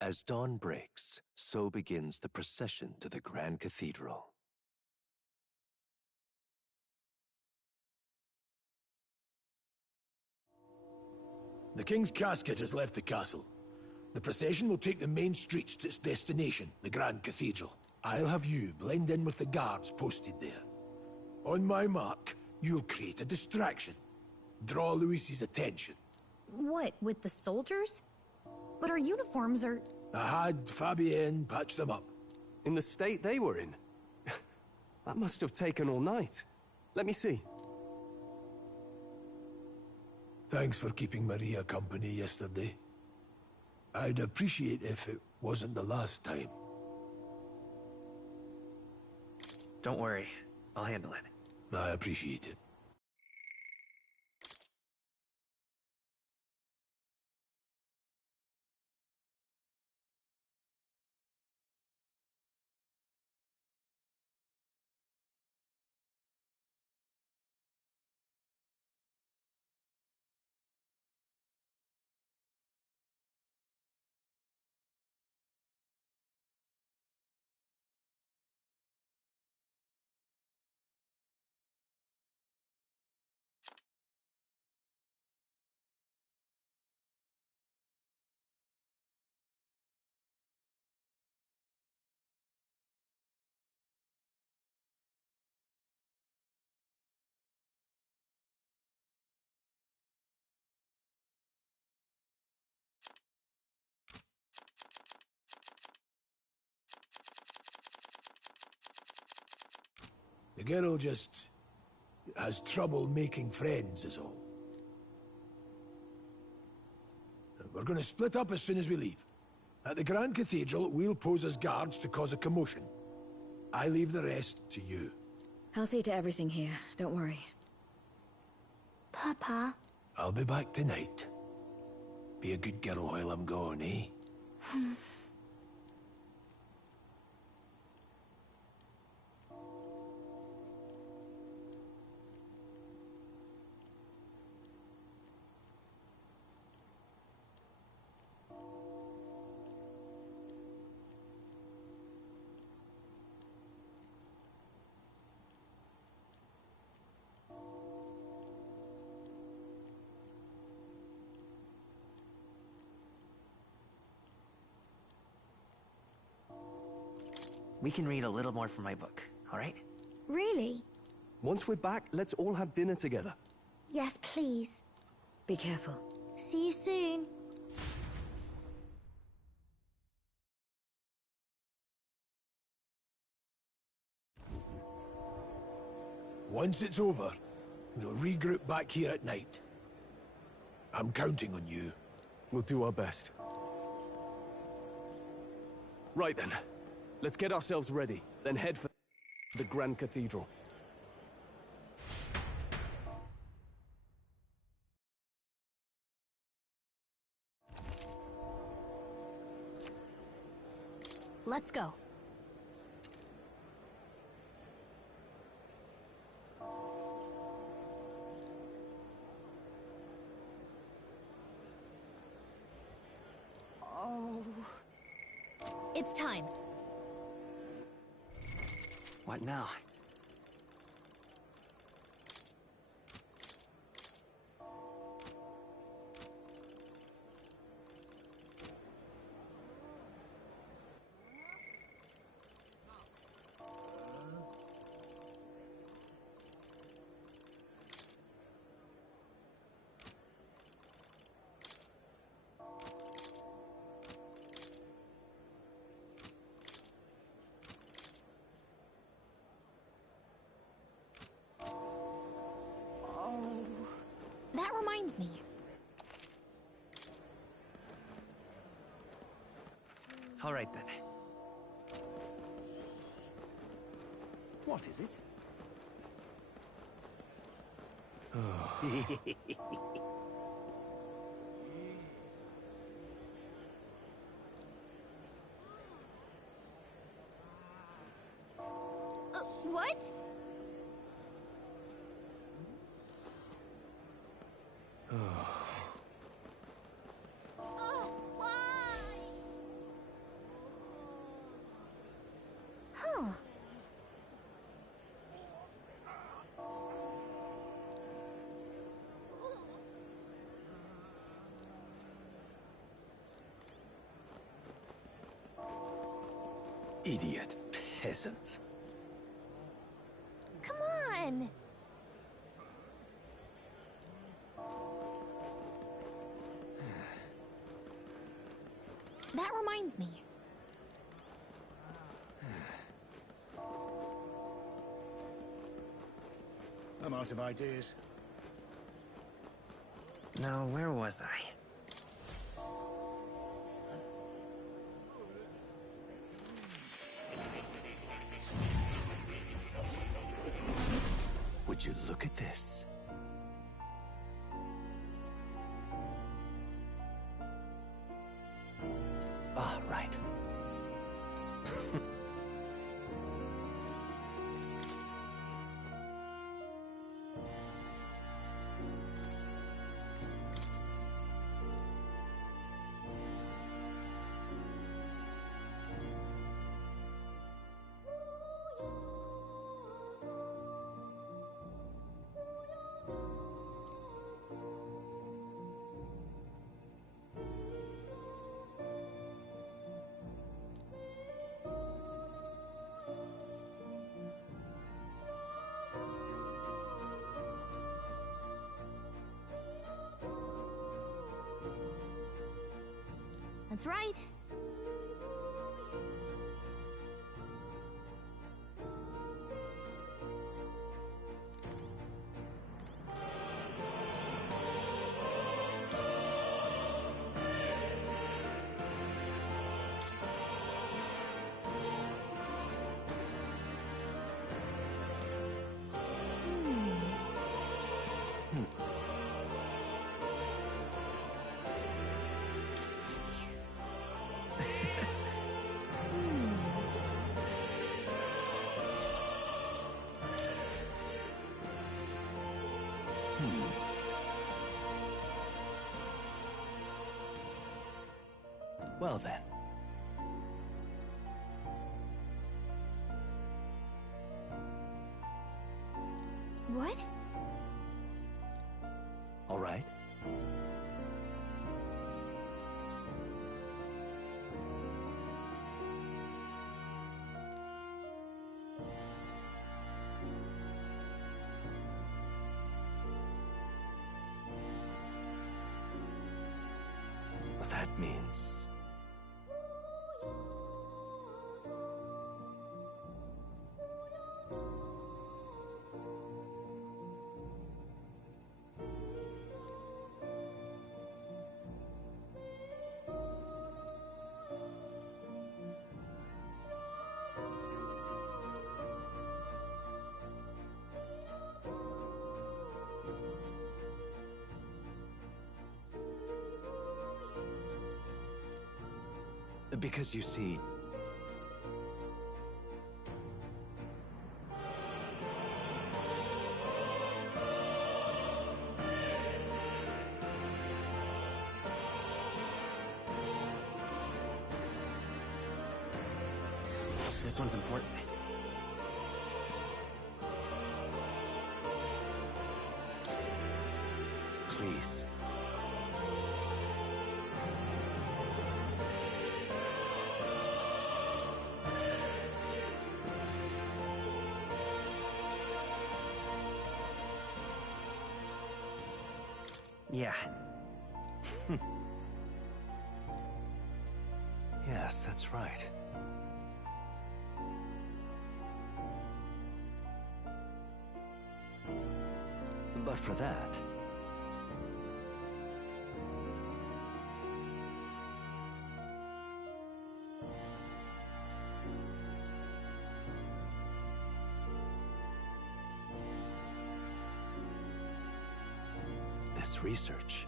As dawn breaks, so begins the procession to the Grand Cathedral. The King's casket has left the castle. The procession will take the main streets to its destination, the Grand Cathedral. I'll have you blend in with the guards posted there. On my mark, you'll create a distraction. Draw Luis's attention. What, with the soldiers? But our uniforms are... I had Fabienne patch them up. In the state they were in? That must have taken all night. Let me see. Thanks for keeping Maria company yesterday. I'd appreciate if it wasn't the last time. Don't worry. I'll handle it. I appreciate it. The girl just has trouble making friends, is all. We're going to split up as soon as we leave. At the Grand Cathedral, we'll pose as guards to cause a commotion. I leave the rest to you. I'll see to everything here, don't worry. Papa. I'll be back tonight. Be a good girl while I'm gone, eh? We can read a little more from my book, all right? Really? Once we're back, let's all have dinner together. Yes, please. Be careful. See you soon. Once it's over, we'll regroup back here at night. I'm counting on you. We'll do our best. Right then. Let's get ourselves ready, then head for the Grand Cathedral. Let's go. Oh. It's time. What now? That reminds me. All right then. What is it? What? Oh, why? Huh. Idiot peasants. Come on. That reminds me. I'm out of ideas. Now, where was I? Would you look at this? Ah, right. That's right. Well then. What? All right. That means... Because you see... This one's important. Please. Yeah. Yes, that's right. But for that... this research...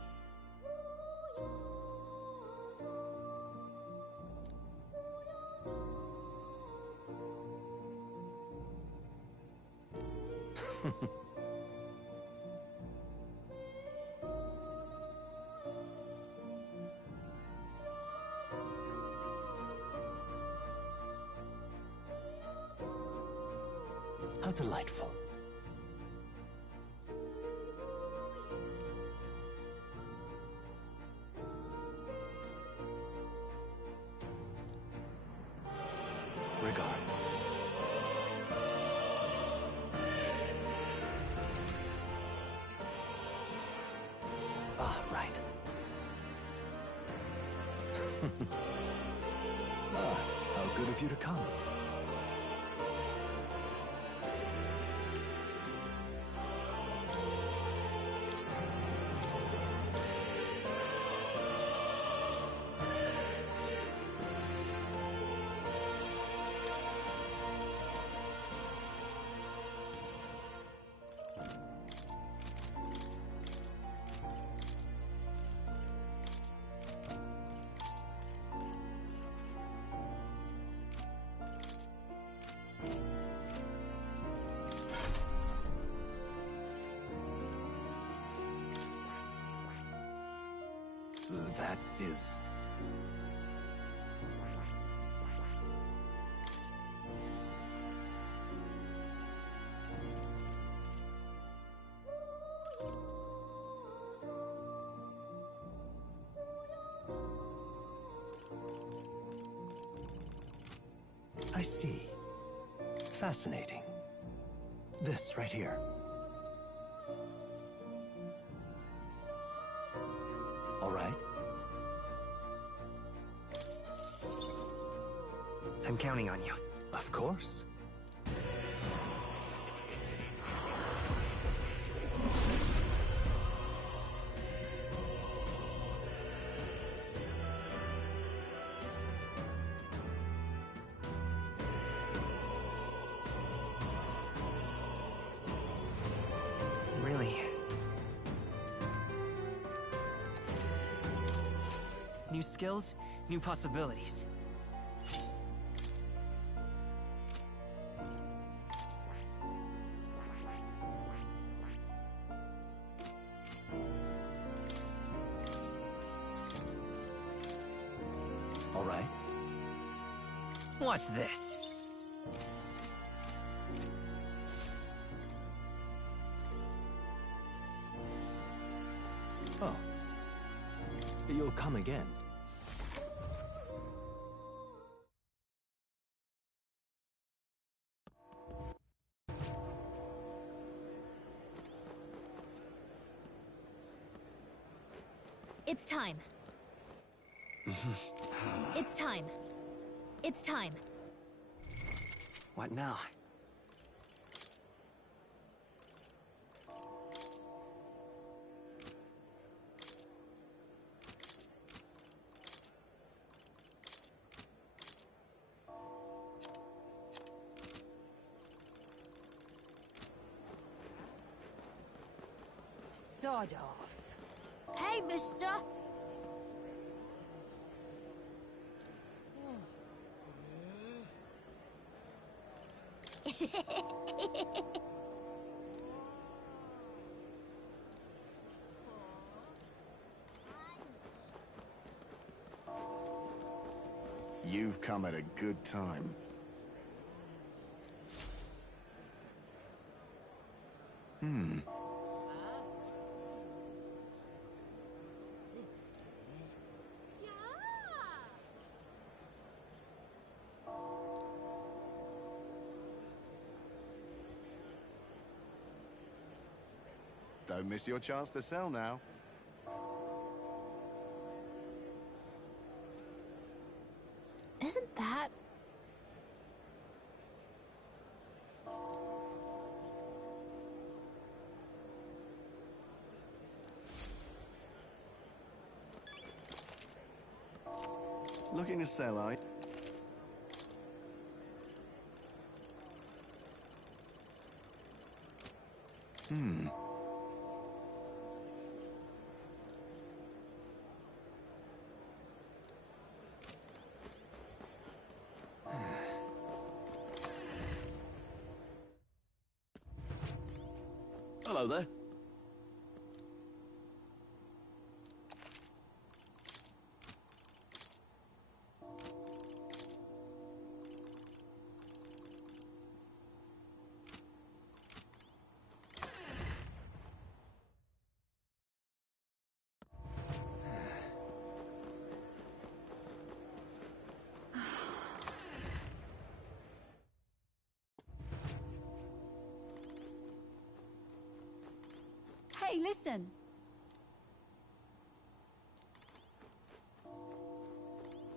How delightful. Regards. Ah, right. Ah, how good of you to come. That is... I see. Fascinating. This right here. All right. I'm counting on you. Of course. Really? New skills, new possibilities. All right. Watch this. Oh. You'll come again. It's time. It's time. It's time. What now? Sod off. Hey, mister! You've come at a good time. Don't miss your chance to sell now. Isn't that... Looking to sell, are you? Hello there. Hey, listen.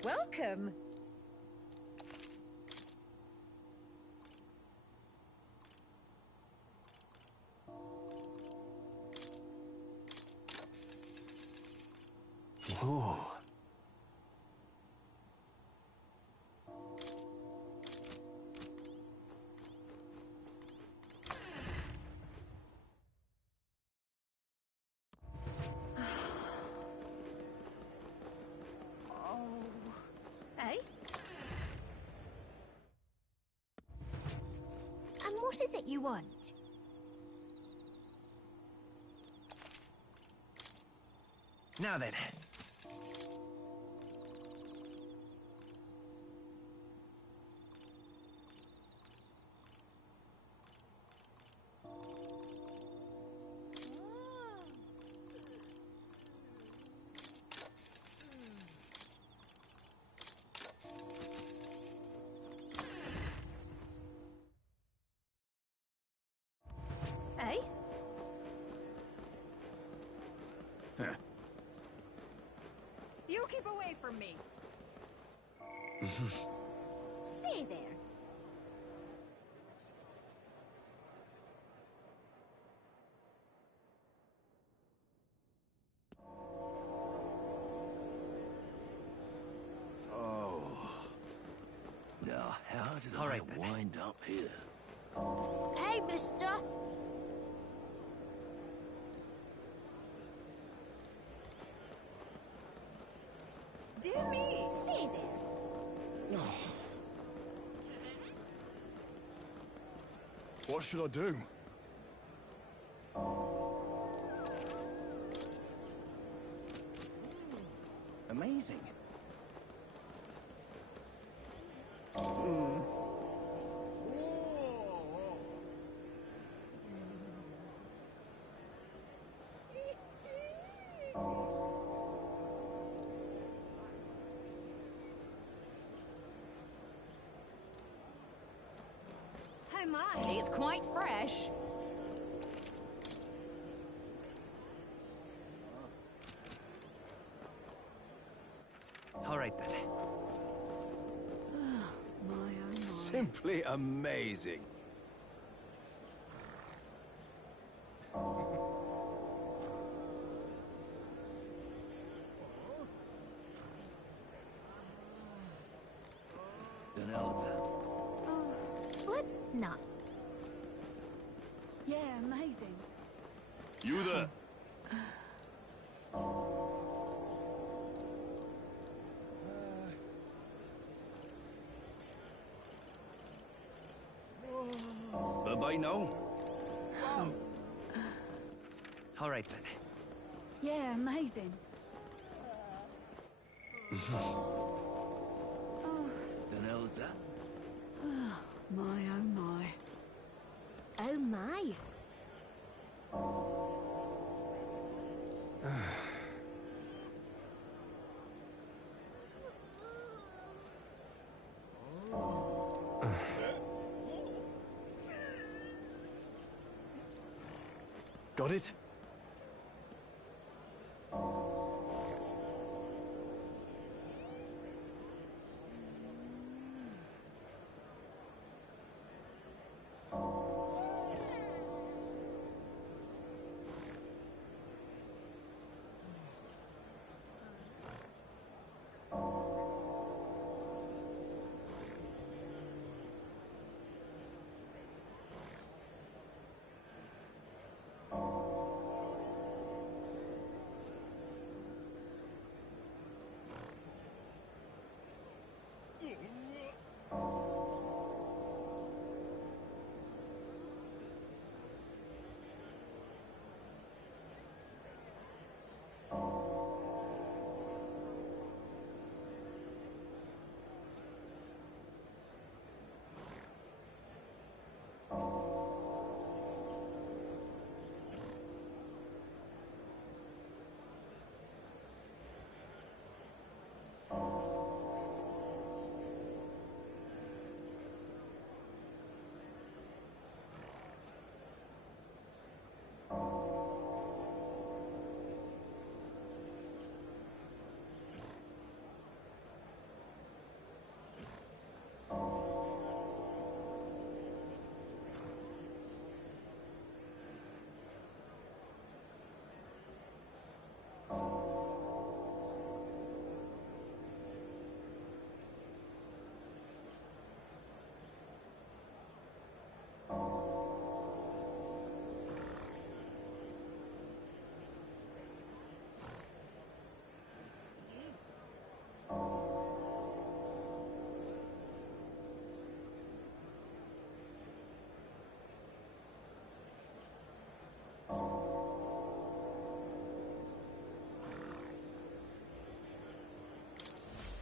Welcome. Ooh. Eh? And what is it you want? Now then. You keep away from me! Say there. Oh. Now, how did I wind up here? Hey, mister! Dear me! Say there. What should I do? Amazing. Oh my, it's quite fresh. All right then. Simply amazing. Let's not. Yeah, amazing. You there? Bye-bye now. All right then. Yeah, amazing. Denelda. My, oh my. Oh my. Got it?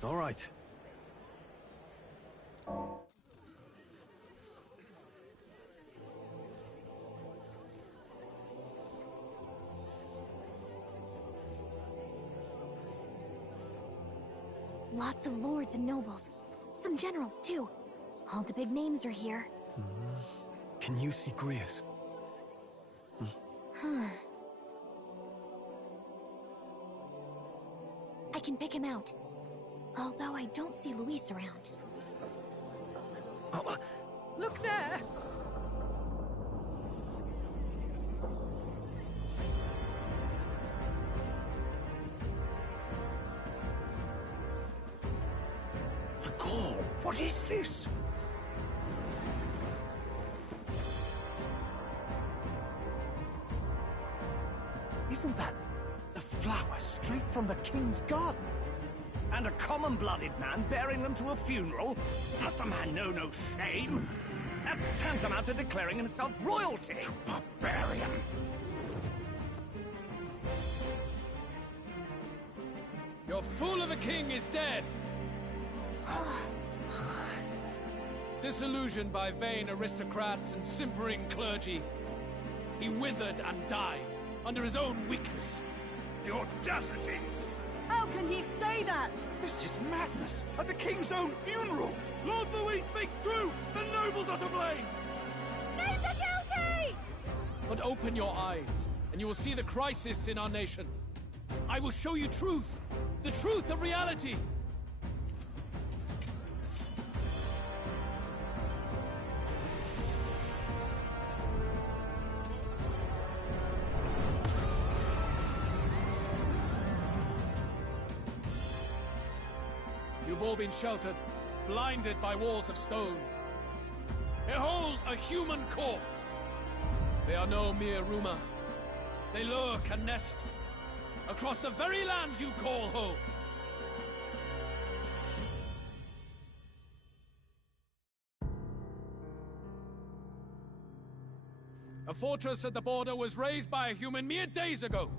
All right. Lots of lords and nobles. Some generals, too. All the big names are here. Can you see Grius? I can pick him out. Although I don't see Luis around. Look there! The gore! What is this? Isn't that the flower straight from the king's garden? And a common-blooded man bearing them to a funeral? Does the man know no shame? That's tantamount to declaring himself royalty! You barbarian! Your fool of a king is dead! Disillusioned by vain aristocrats and simpering clergy, he withered and died under his own weakness. The audacity! How can he say that? This is madness! At the king's own funeral! Lord Louis speaks true! The nobles are to blame! Name the guilty! But open your eyes, and you will see the crisis in our nation. I will show you truth! The truth of reality! You've all been sheltered, blinded by walls of stone. Behold a human corpse! They are no mere rumor. They lurk and nest across the very land you call home. A fortress at the border was raised by a human mere days ago.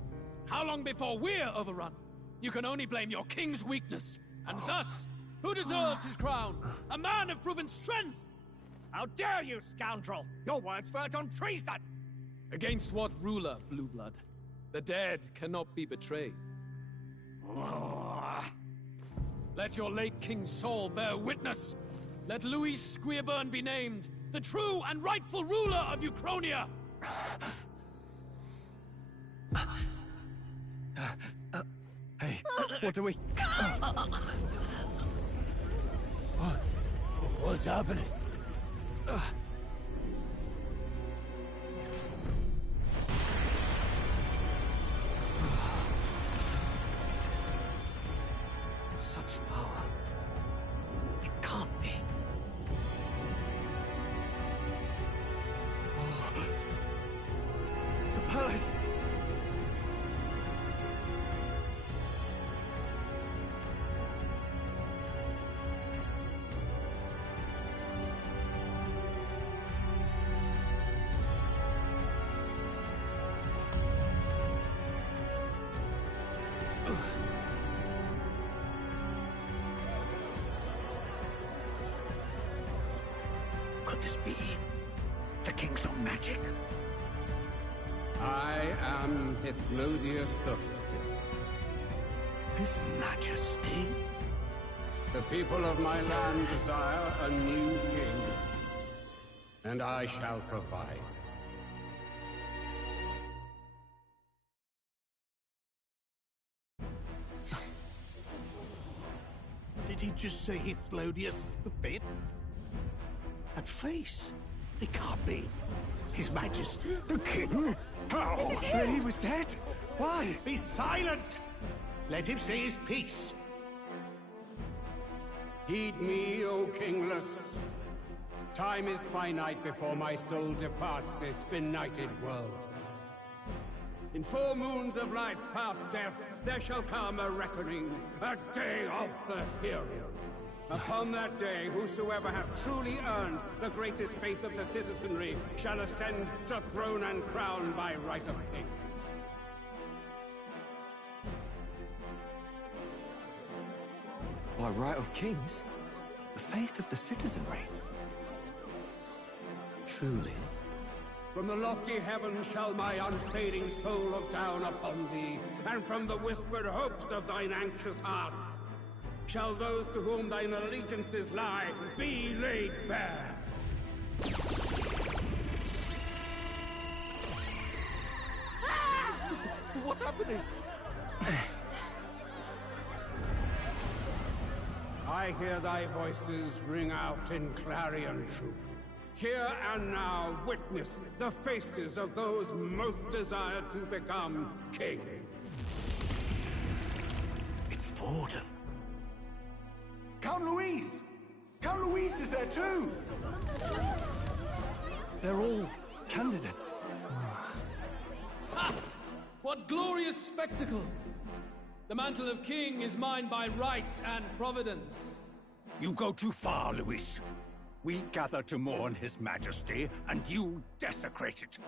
How long before we're overrun? You can only blame your king's weakness. And thus, who deserves his crown? A man of proven strength! How dare you, scoundrel! Your words verge on treason! Against what ruler, Blue Blood? The dead cannot be betrayed. Let your late king's soul bear witness! Let Louis Squeerburn be named the true and rightful ruler of Uchronia! Hey, what do we... What's happening? Such power. It can't be. The palace! Could this be the king's own magic? I am Hithlodius V. His Majesty? The people of my land desire a new king, and I shall provide. Did he just say Hithlodius V? That face, it can't be. His Majesty, the king? How? He was dead? Why? Be silent! Let him say his piece. Heed me, O kingless. Time is finite before my soul departs this benighted world. In 4 moons of life past death, there shall come a reckoning, a day of the hero. Upon that day, whosoever hath truly earned the greatest faith of the citizenry shall ascend to throne and crown by right of kings. By right of kings? The faith of the citizenry? Truly? From the lofty heavens shall my unfading soul look down upon thee, and from the whispered hopes of thine anxious hearts shall those to whom thine allegiances lie be laid bare. What's happening? I hear thy voices ring out in clarion truth. Here and now, witness the faces of those most desired to become king. It's Forden. Count Louise! Count Louise is there too! They're all candidates. Ha! What glorious spectacle! The mantle of king is mine by right and providence. You go too far, Louis. We gather to mourn his majesty, and you desecrate it.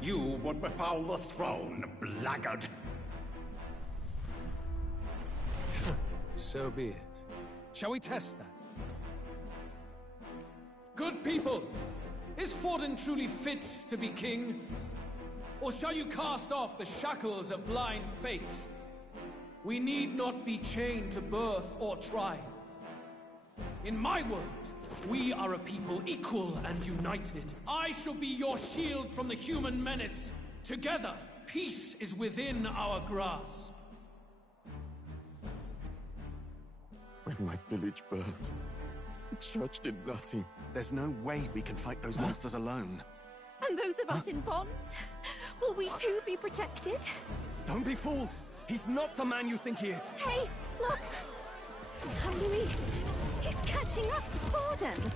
You would befoul the throne, blackguard. So be it. Shall we test that? Good people, is Forden truly fit to be king? Or shall you cast off the shackles of blind faith? We need not be chained to birth or trial. In my world, we are a people equal and united. I shall be your shield from the human menace. Together, peace is within our grasp. When my village burned, the church did nothing. There's no way we can fight those monsters alone. And those of us in bonds? Will we too be protected? Don't be fooled! He's not the man you think he is! Hey, look! Count Louise! He's catching up to Forden!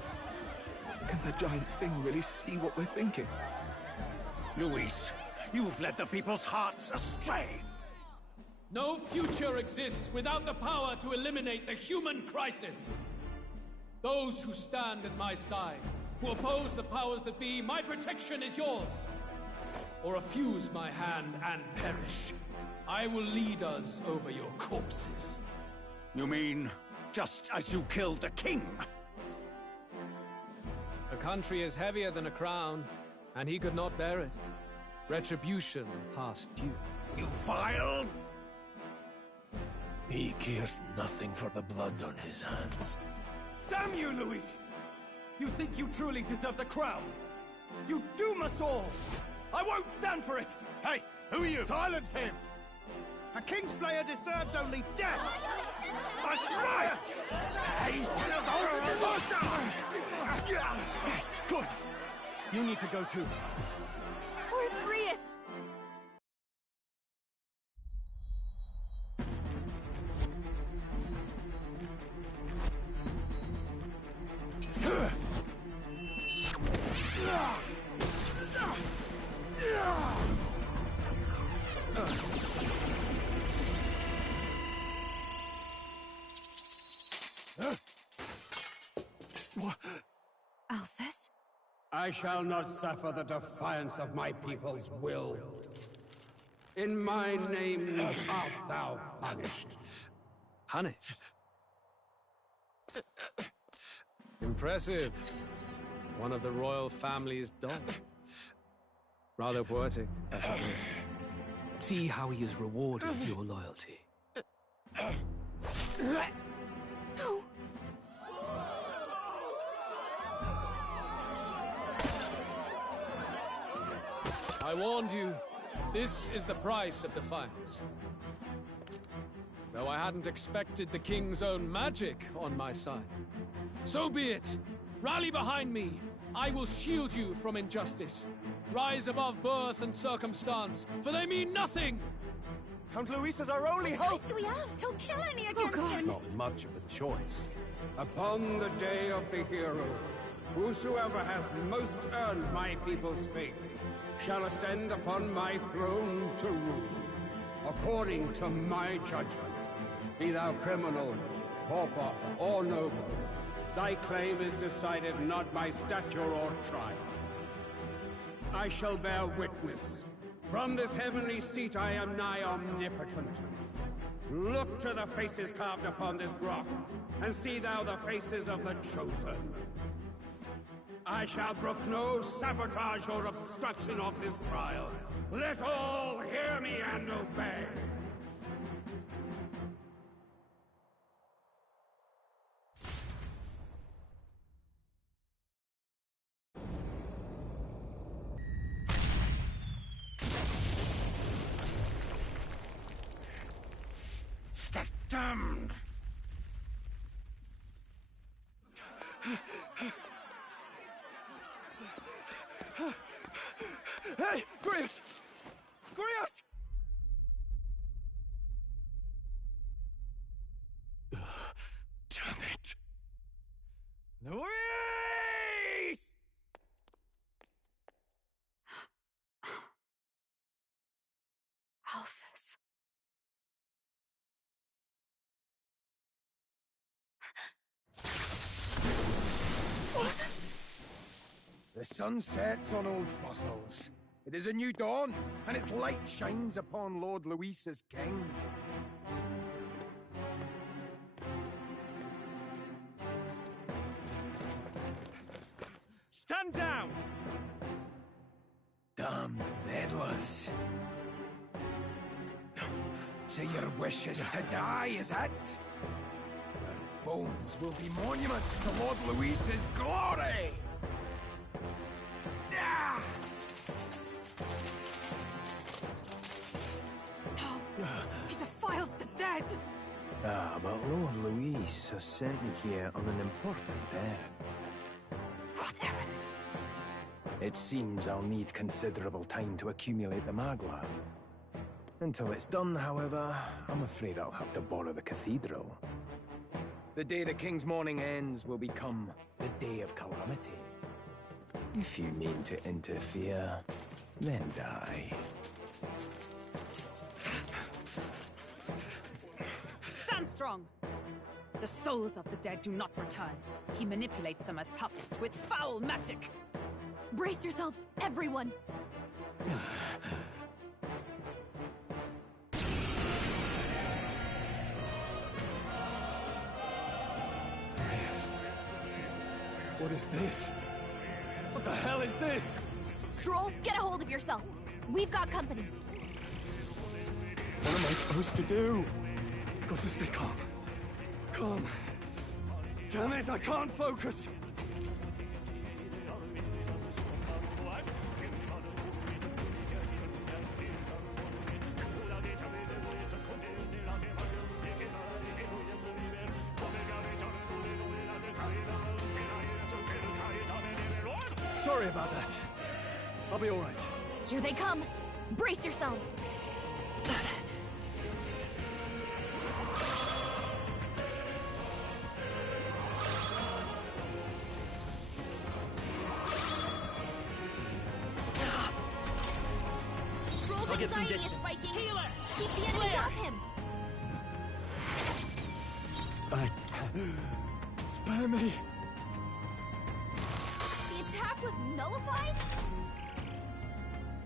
Can the giant thing really see what we're thinking? Louis, you've led the people's hearts astray! No future exists without the power to eliminate the human crisis! Those who stand at my side, who oppose the powers that be, my protection is yours! Or refuse my hand and perish. I will lead us over your corpses. You mean, just as you killed the king? A country is heavier than a crown, and he could not bear it. Retribution past due. You vile! He cares nothing for the blood on his hands. Damn you, Louis! You think you truly deserve the crown? You doom us all! I won't stand for it! Hey, who are you? Silence him! A Kingslayer deserves only death! That's right! Hey! Yes, good! You need to go too. Where's Grius? Alsus? I shall not suffer the defiance of my people's will. In my name art thou punished. Punished? Impressive. One of the royal family's dog. Rather poetic, I suppose. See how he has rewarded your loyalty. No. I warned you. This is the price of defiance. Though I hadn't expected the king's own magic on my side. So be it. Rally behind me. I will shield you from injustice. Rise above birth and circumstance, for they mean nothing! Count Louis is our only What hope! choice do we have? He'll kill any against him! Not much of a choice. Upon the day of the hero, whosoever has most earned my people's faith shall ascend upon my throne to rule, according to my judgment. Be thou criminal, pauper, or noble, thy claim is decided not by stature or trial. I shall bear witness. From this heavenly seat I am nigh omnipotent. Look to the faces carved upon this rock, and see thou the faces of the chosen. I shall brook no sabotage or obstruction of this trial. Let all hear me and obey. Damned! The sun sets on old fossils. It is a new dawn, and its light shines upon Lord Luis as king. Stand down! Damned meddlers. So your wish is to die, is it? Your bones will be monuments to Lord Luis's glory! Ah! No! He defiles the dead! Ah, but Lord Luis has sent me here on an important errand. What errand? It seems I'll need considerable time to accumulate the Magla. Until it's done, however, I'm afraid I'll have to borrow the cathedral. The day the king's mourning ends will become the day of calamity. If you mean to interfere, then die. Stand strong! The souls of the dead do not return. He manipulates them as puppets with foul magic! Brace yourselves, everyone! Yes. What is this? What the hell is this? Stroll, get a hold of yourself. We've got company. What am I supposed to do? Got to stay calm. Calm. Damn it, I can't focus! Sorry about that. I'll be all right. Here they come. Brace yourselves. Stroll's anxiety is spiking. Healer! Keep the enemies off him. Spare me. The attack was nullified?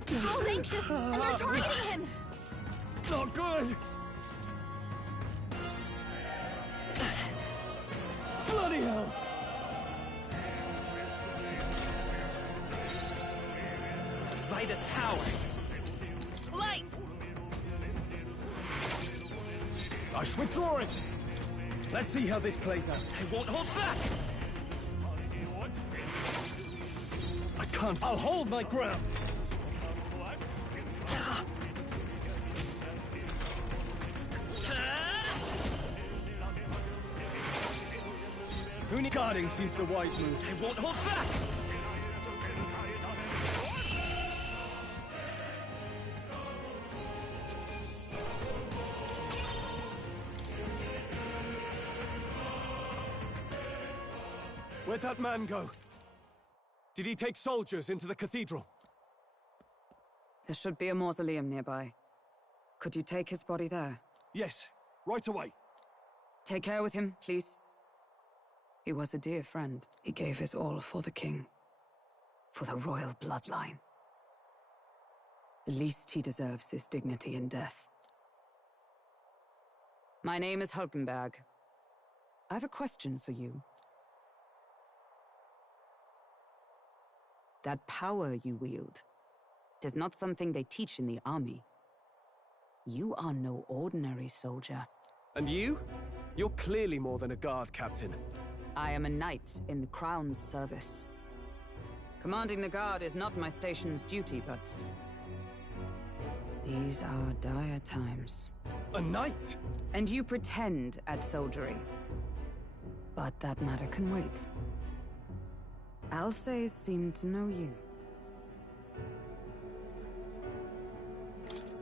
Stroll's anxious, and they're targeting him! Not good! Bloody hell! Vitus power! Light! I should withdraw it! Let's see how this plays out. I won't hold back! I can't. I'll hold my ground! Guarding seems the wise move. I won't hold back! Where'd that man go? Did he take soldiers into the cathedral? There should be a mausoleum nearby. Could you take his body there? Yes, right away. Take care with him, please. He was a dear friend. He gave his all for the king. For the royal bloodline. The least he deserves is dignity in death. My name is Hulkenberg. I have a question for you. That power you wield, it is not something they teach in the army. You are no ordinary soldier. And you? You're clearly more than a guard captain. I am a knight in the Crown's service. Commanding the guard is not my station's duty, but... these are dire times. A knight? And you pretend at soldiery. But that matter can wait. Alsays seem to know you.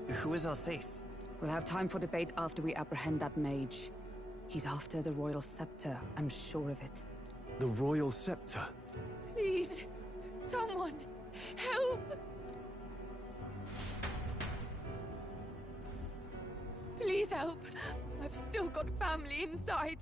Who is Alsace? We'll have time for debate after we apprehend that mage. He's after the royal scepter, I'm sure of it. The royal scepter? Please, someone, help! Please help. I've still got family inside.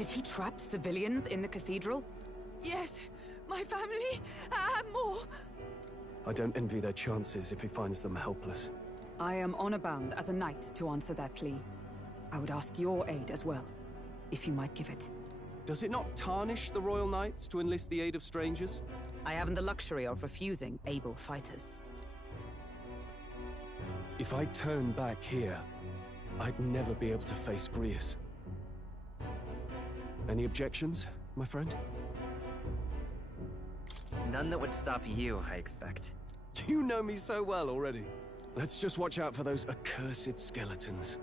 Did he trap civilians in the cathedral? Yes, my family and more. I don't envy their chances if he finds them helpless. I am honor-bound as a knight to answer their plea. I would ask your aid as well, if you might give it. Does it not tarnish the Royal Knights to enlist the aid of strangers? I haven't the luxury of refusing able fighters. If I turn back here, I'd never be able to face Grius. Any objections, my friend? None that would stop you, I expect. You know me so well already. Let's just watch out for those accursed skeletons.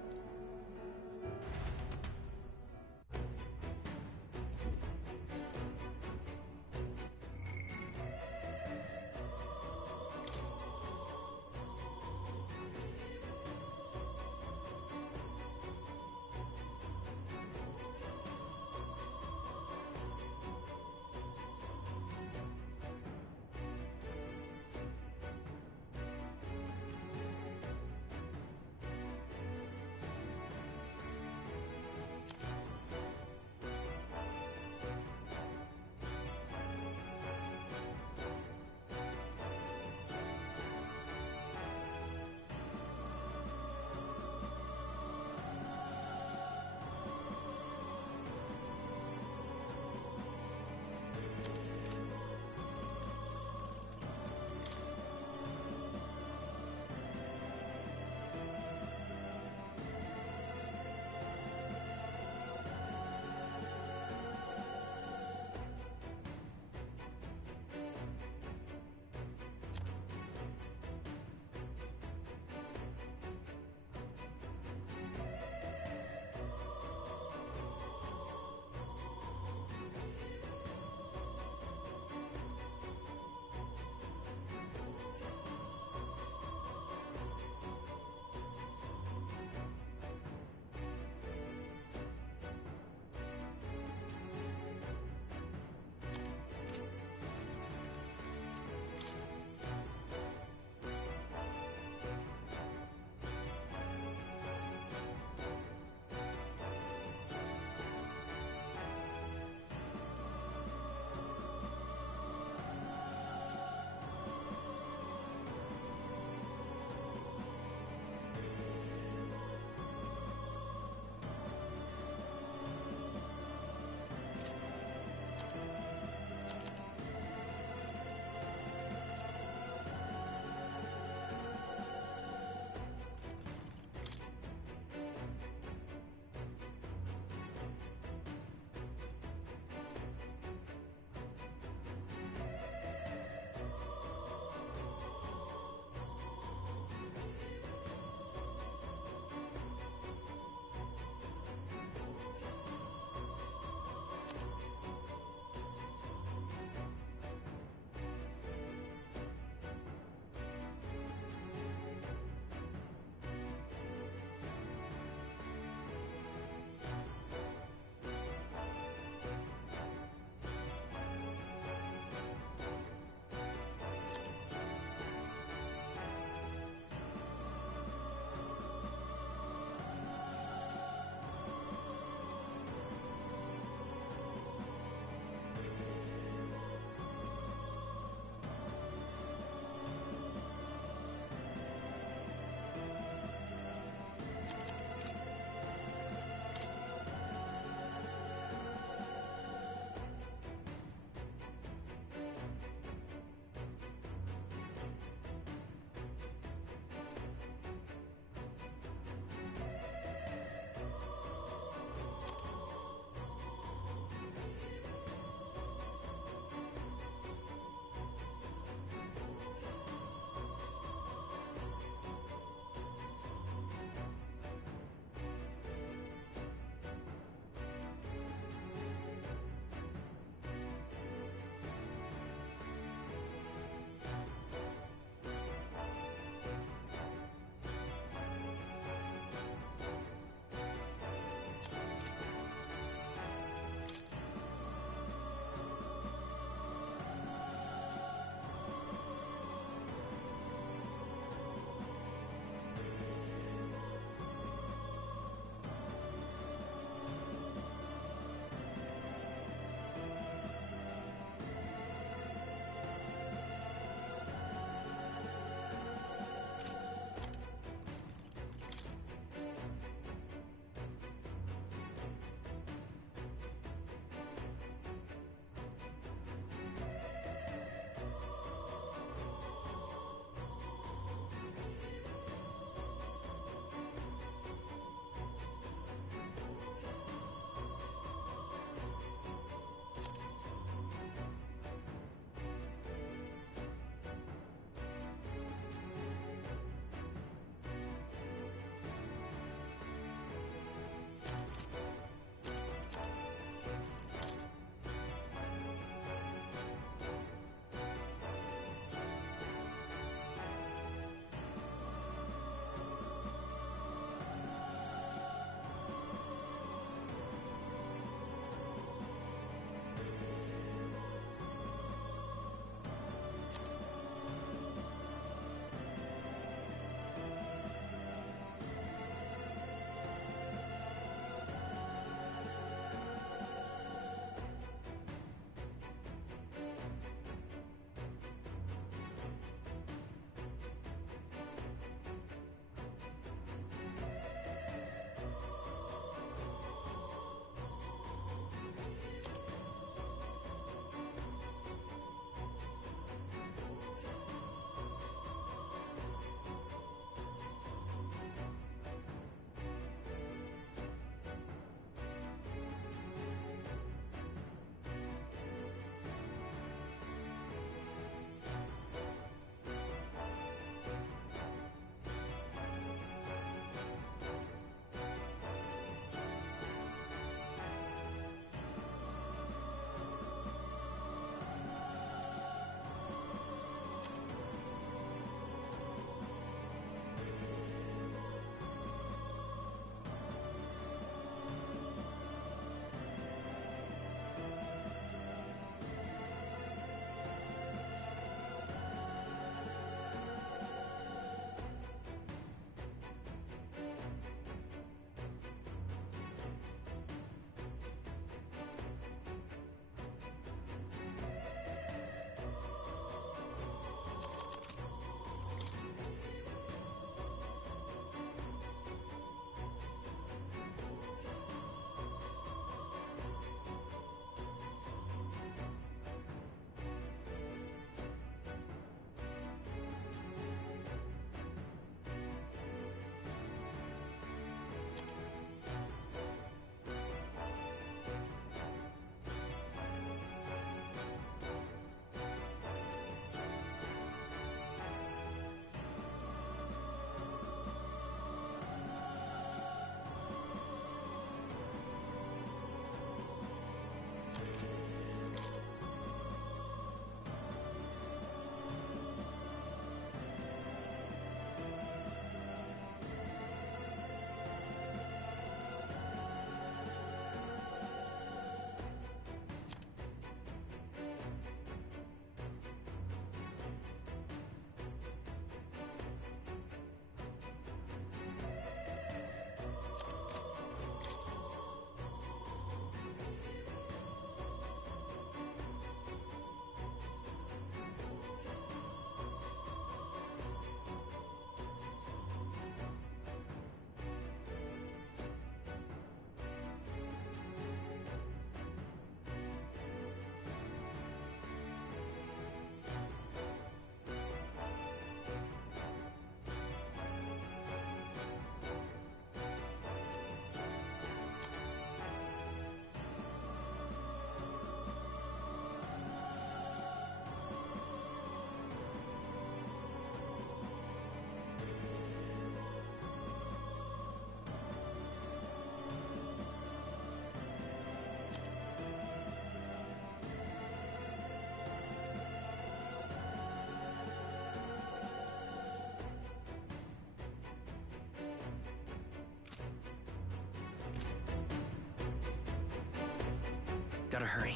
Gotta hurry.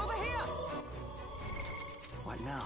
Over here! What now?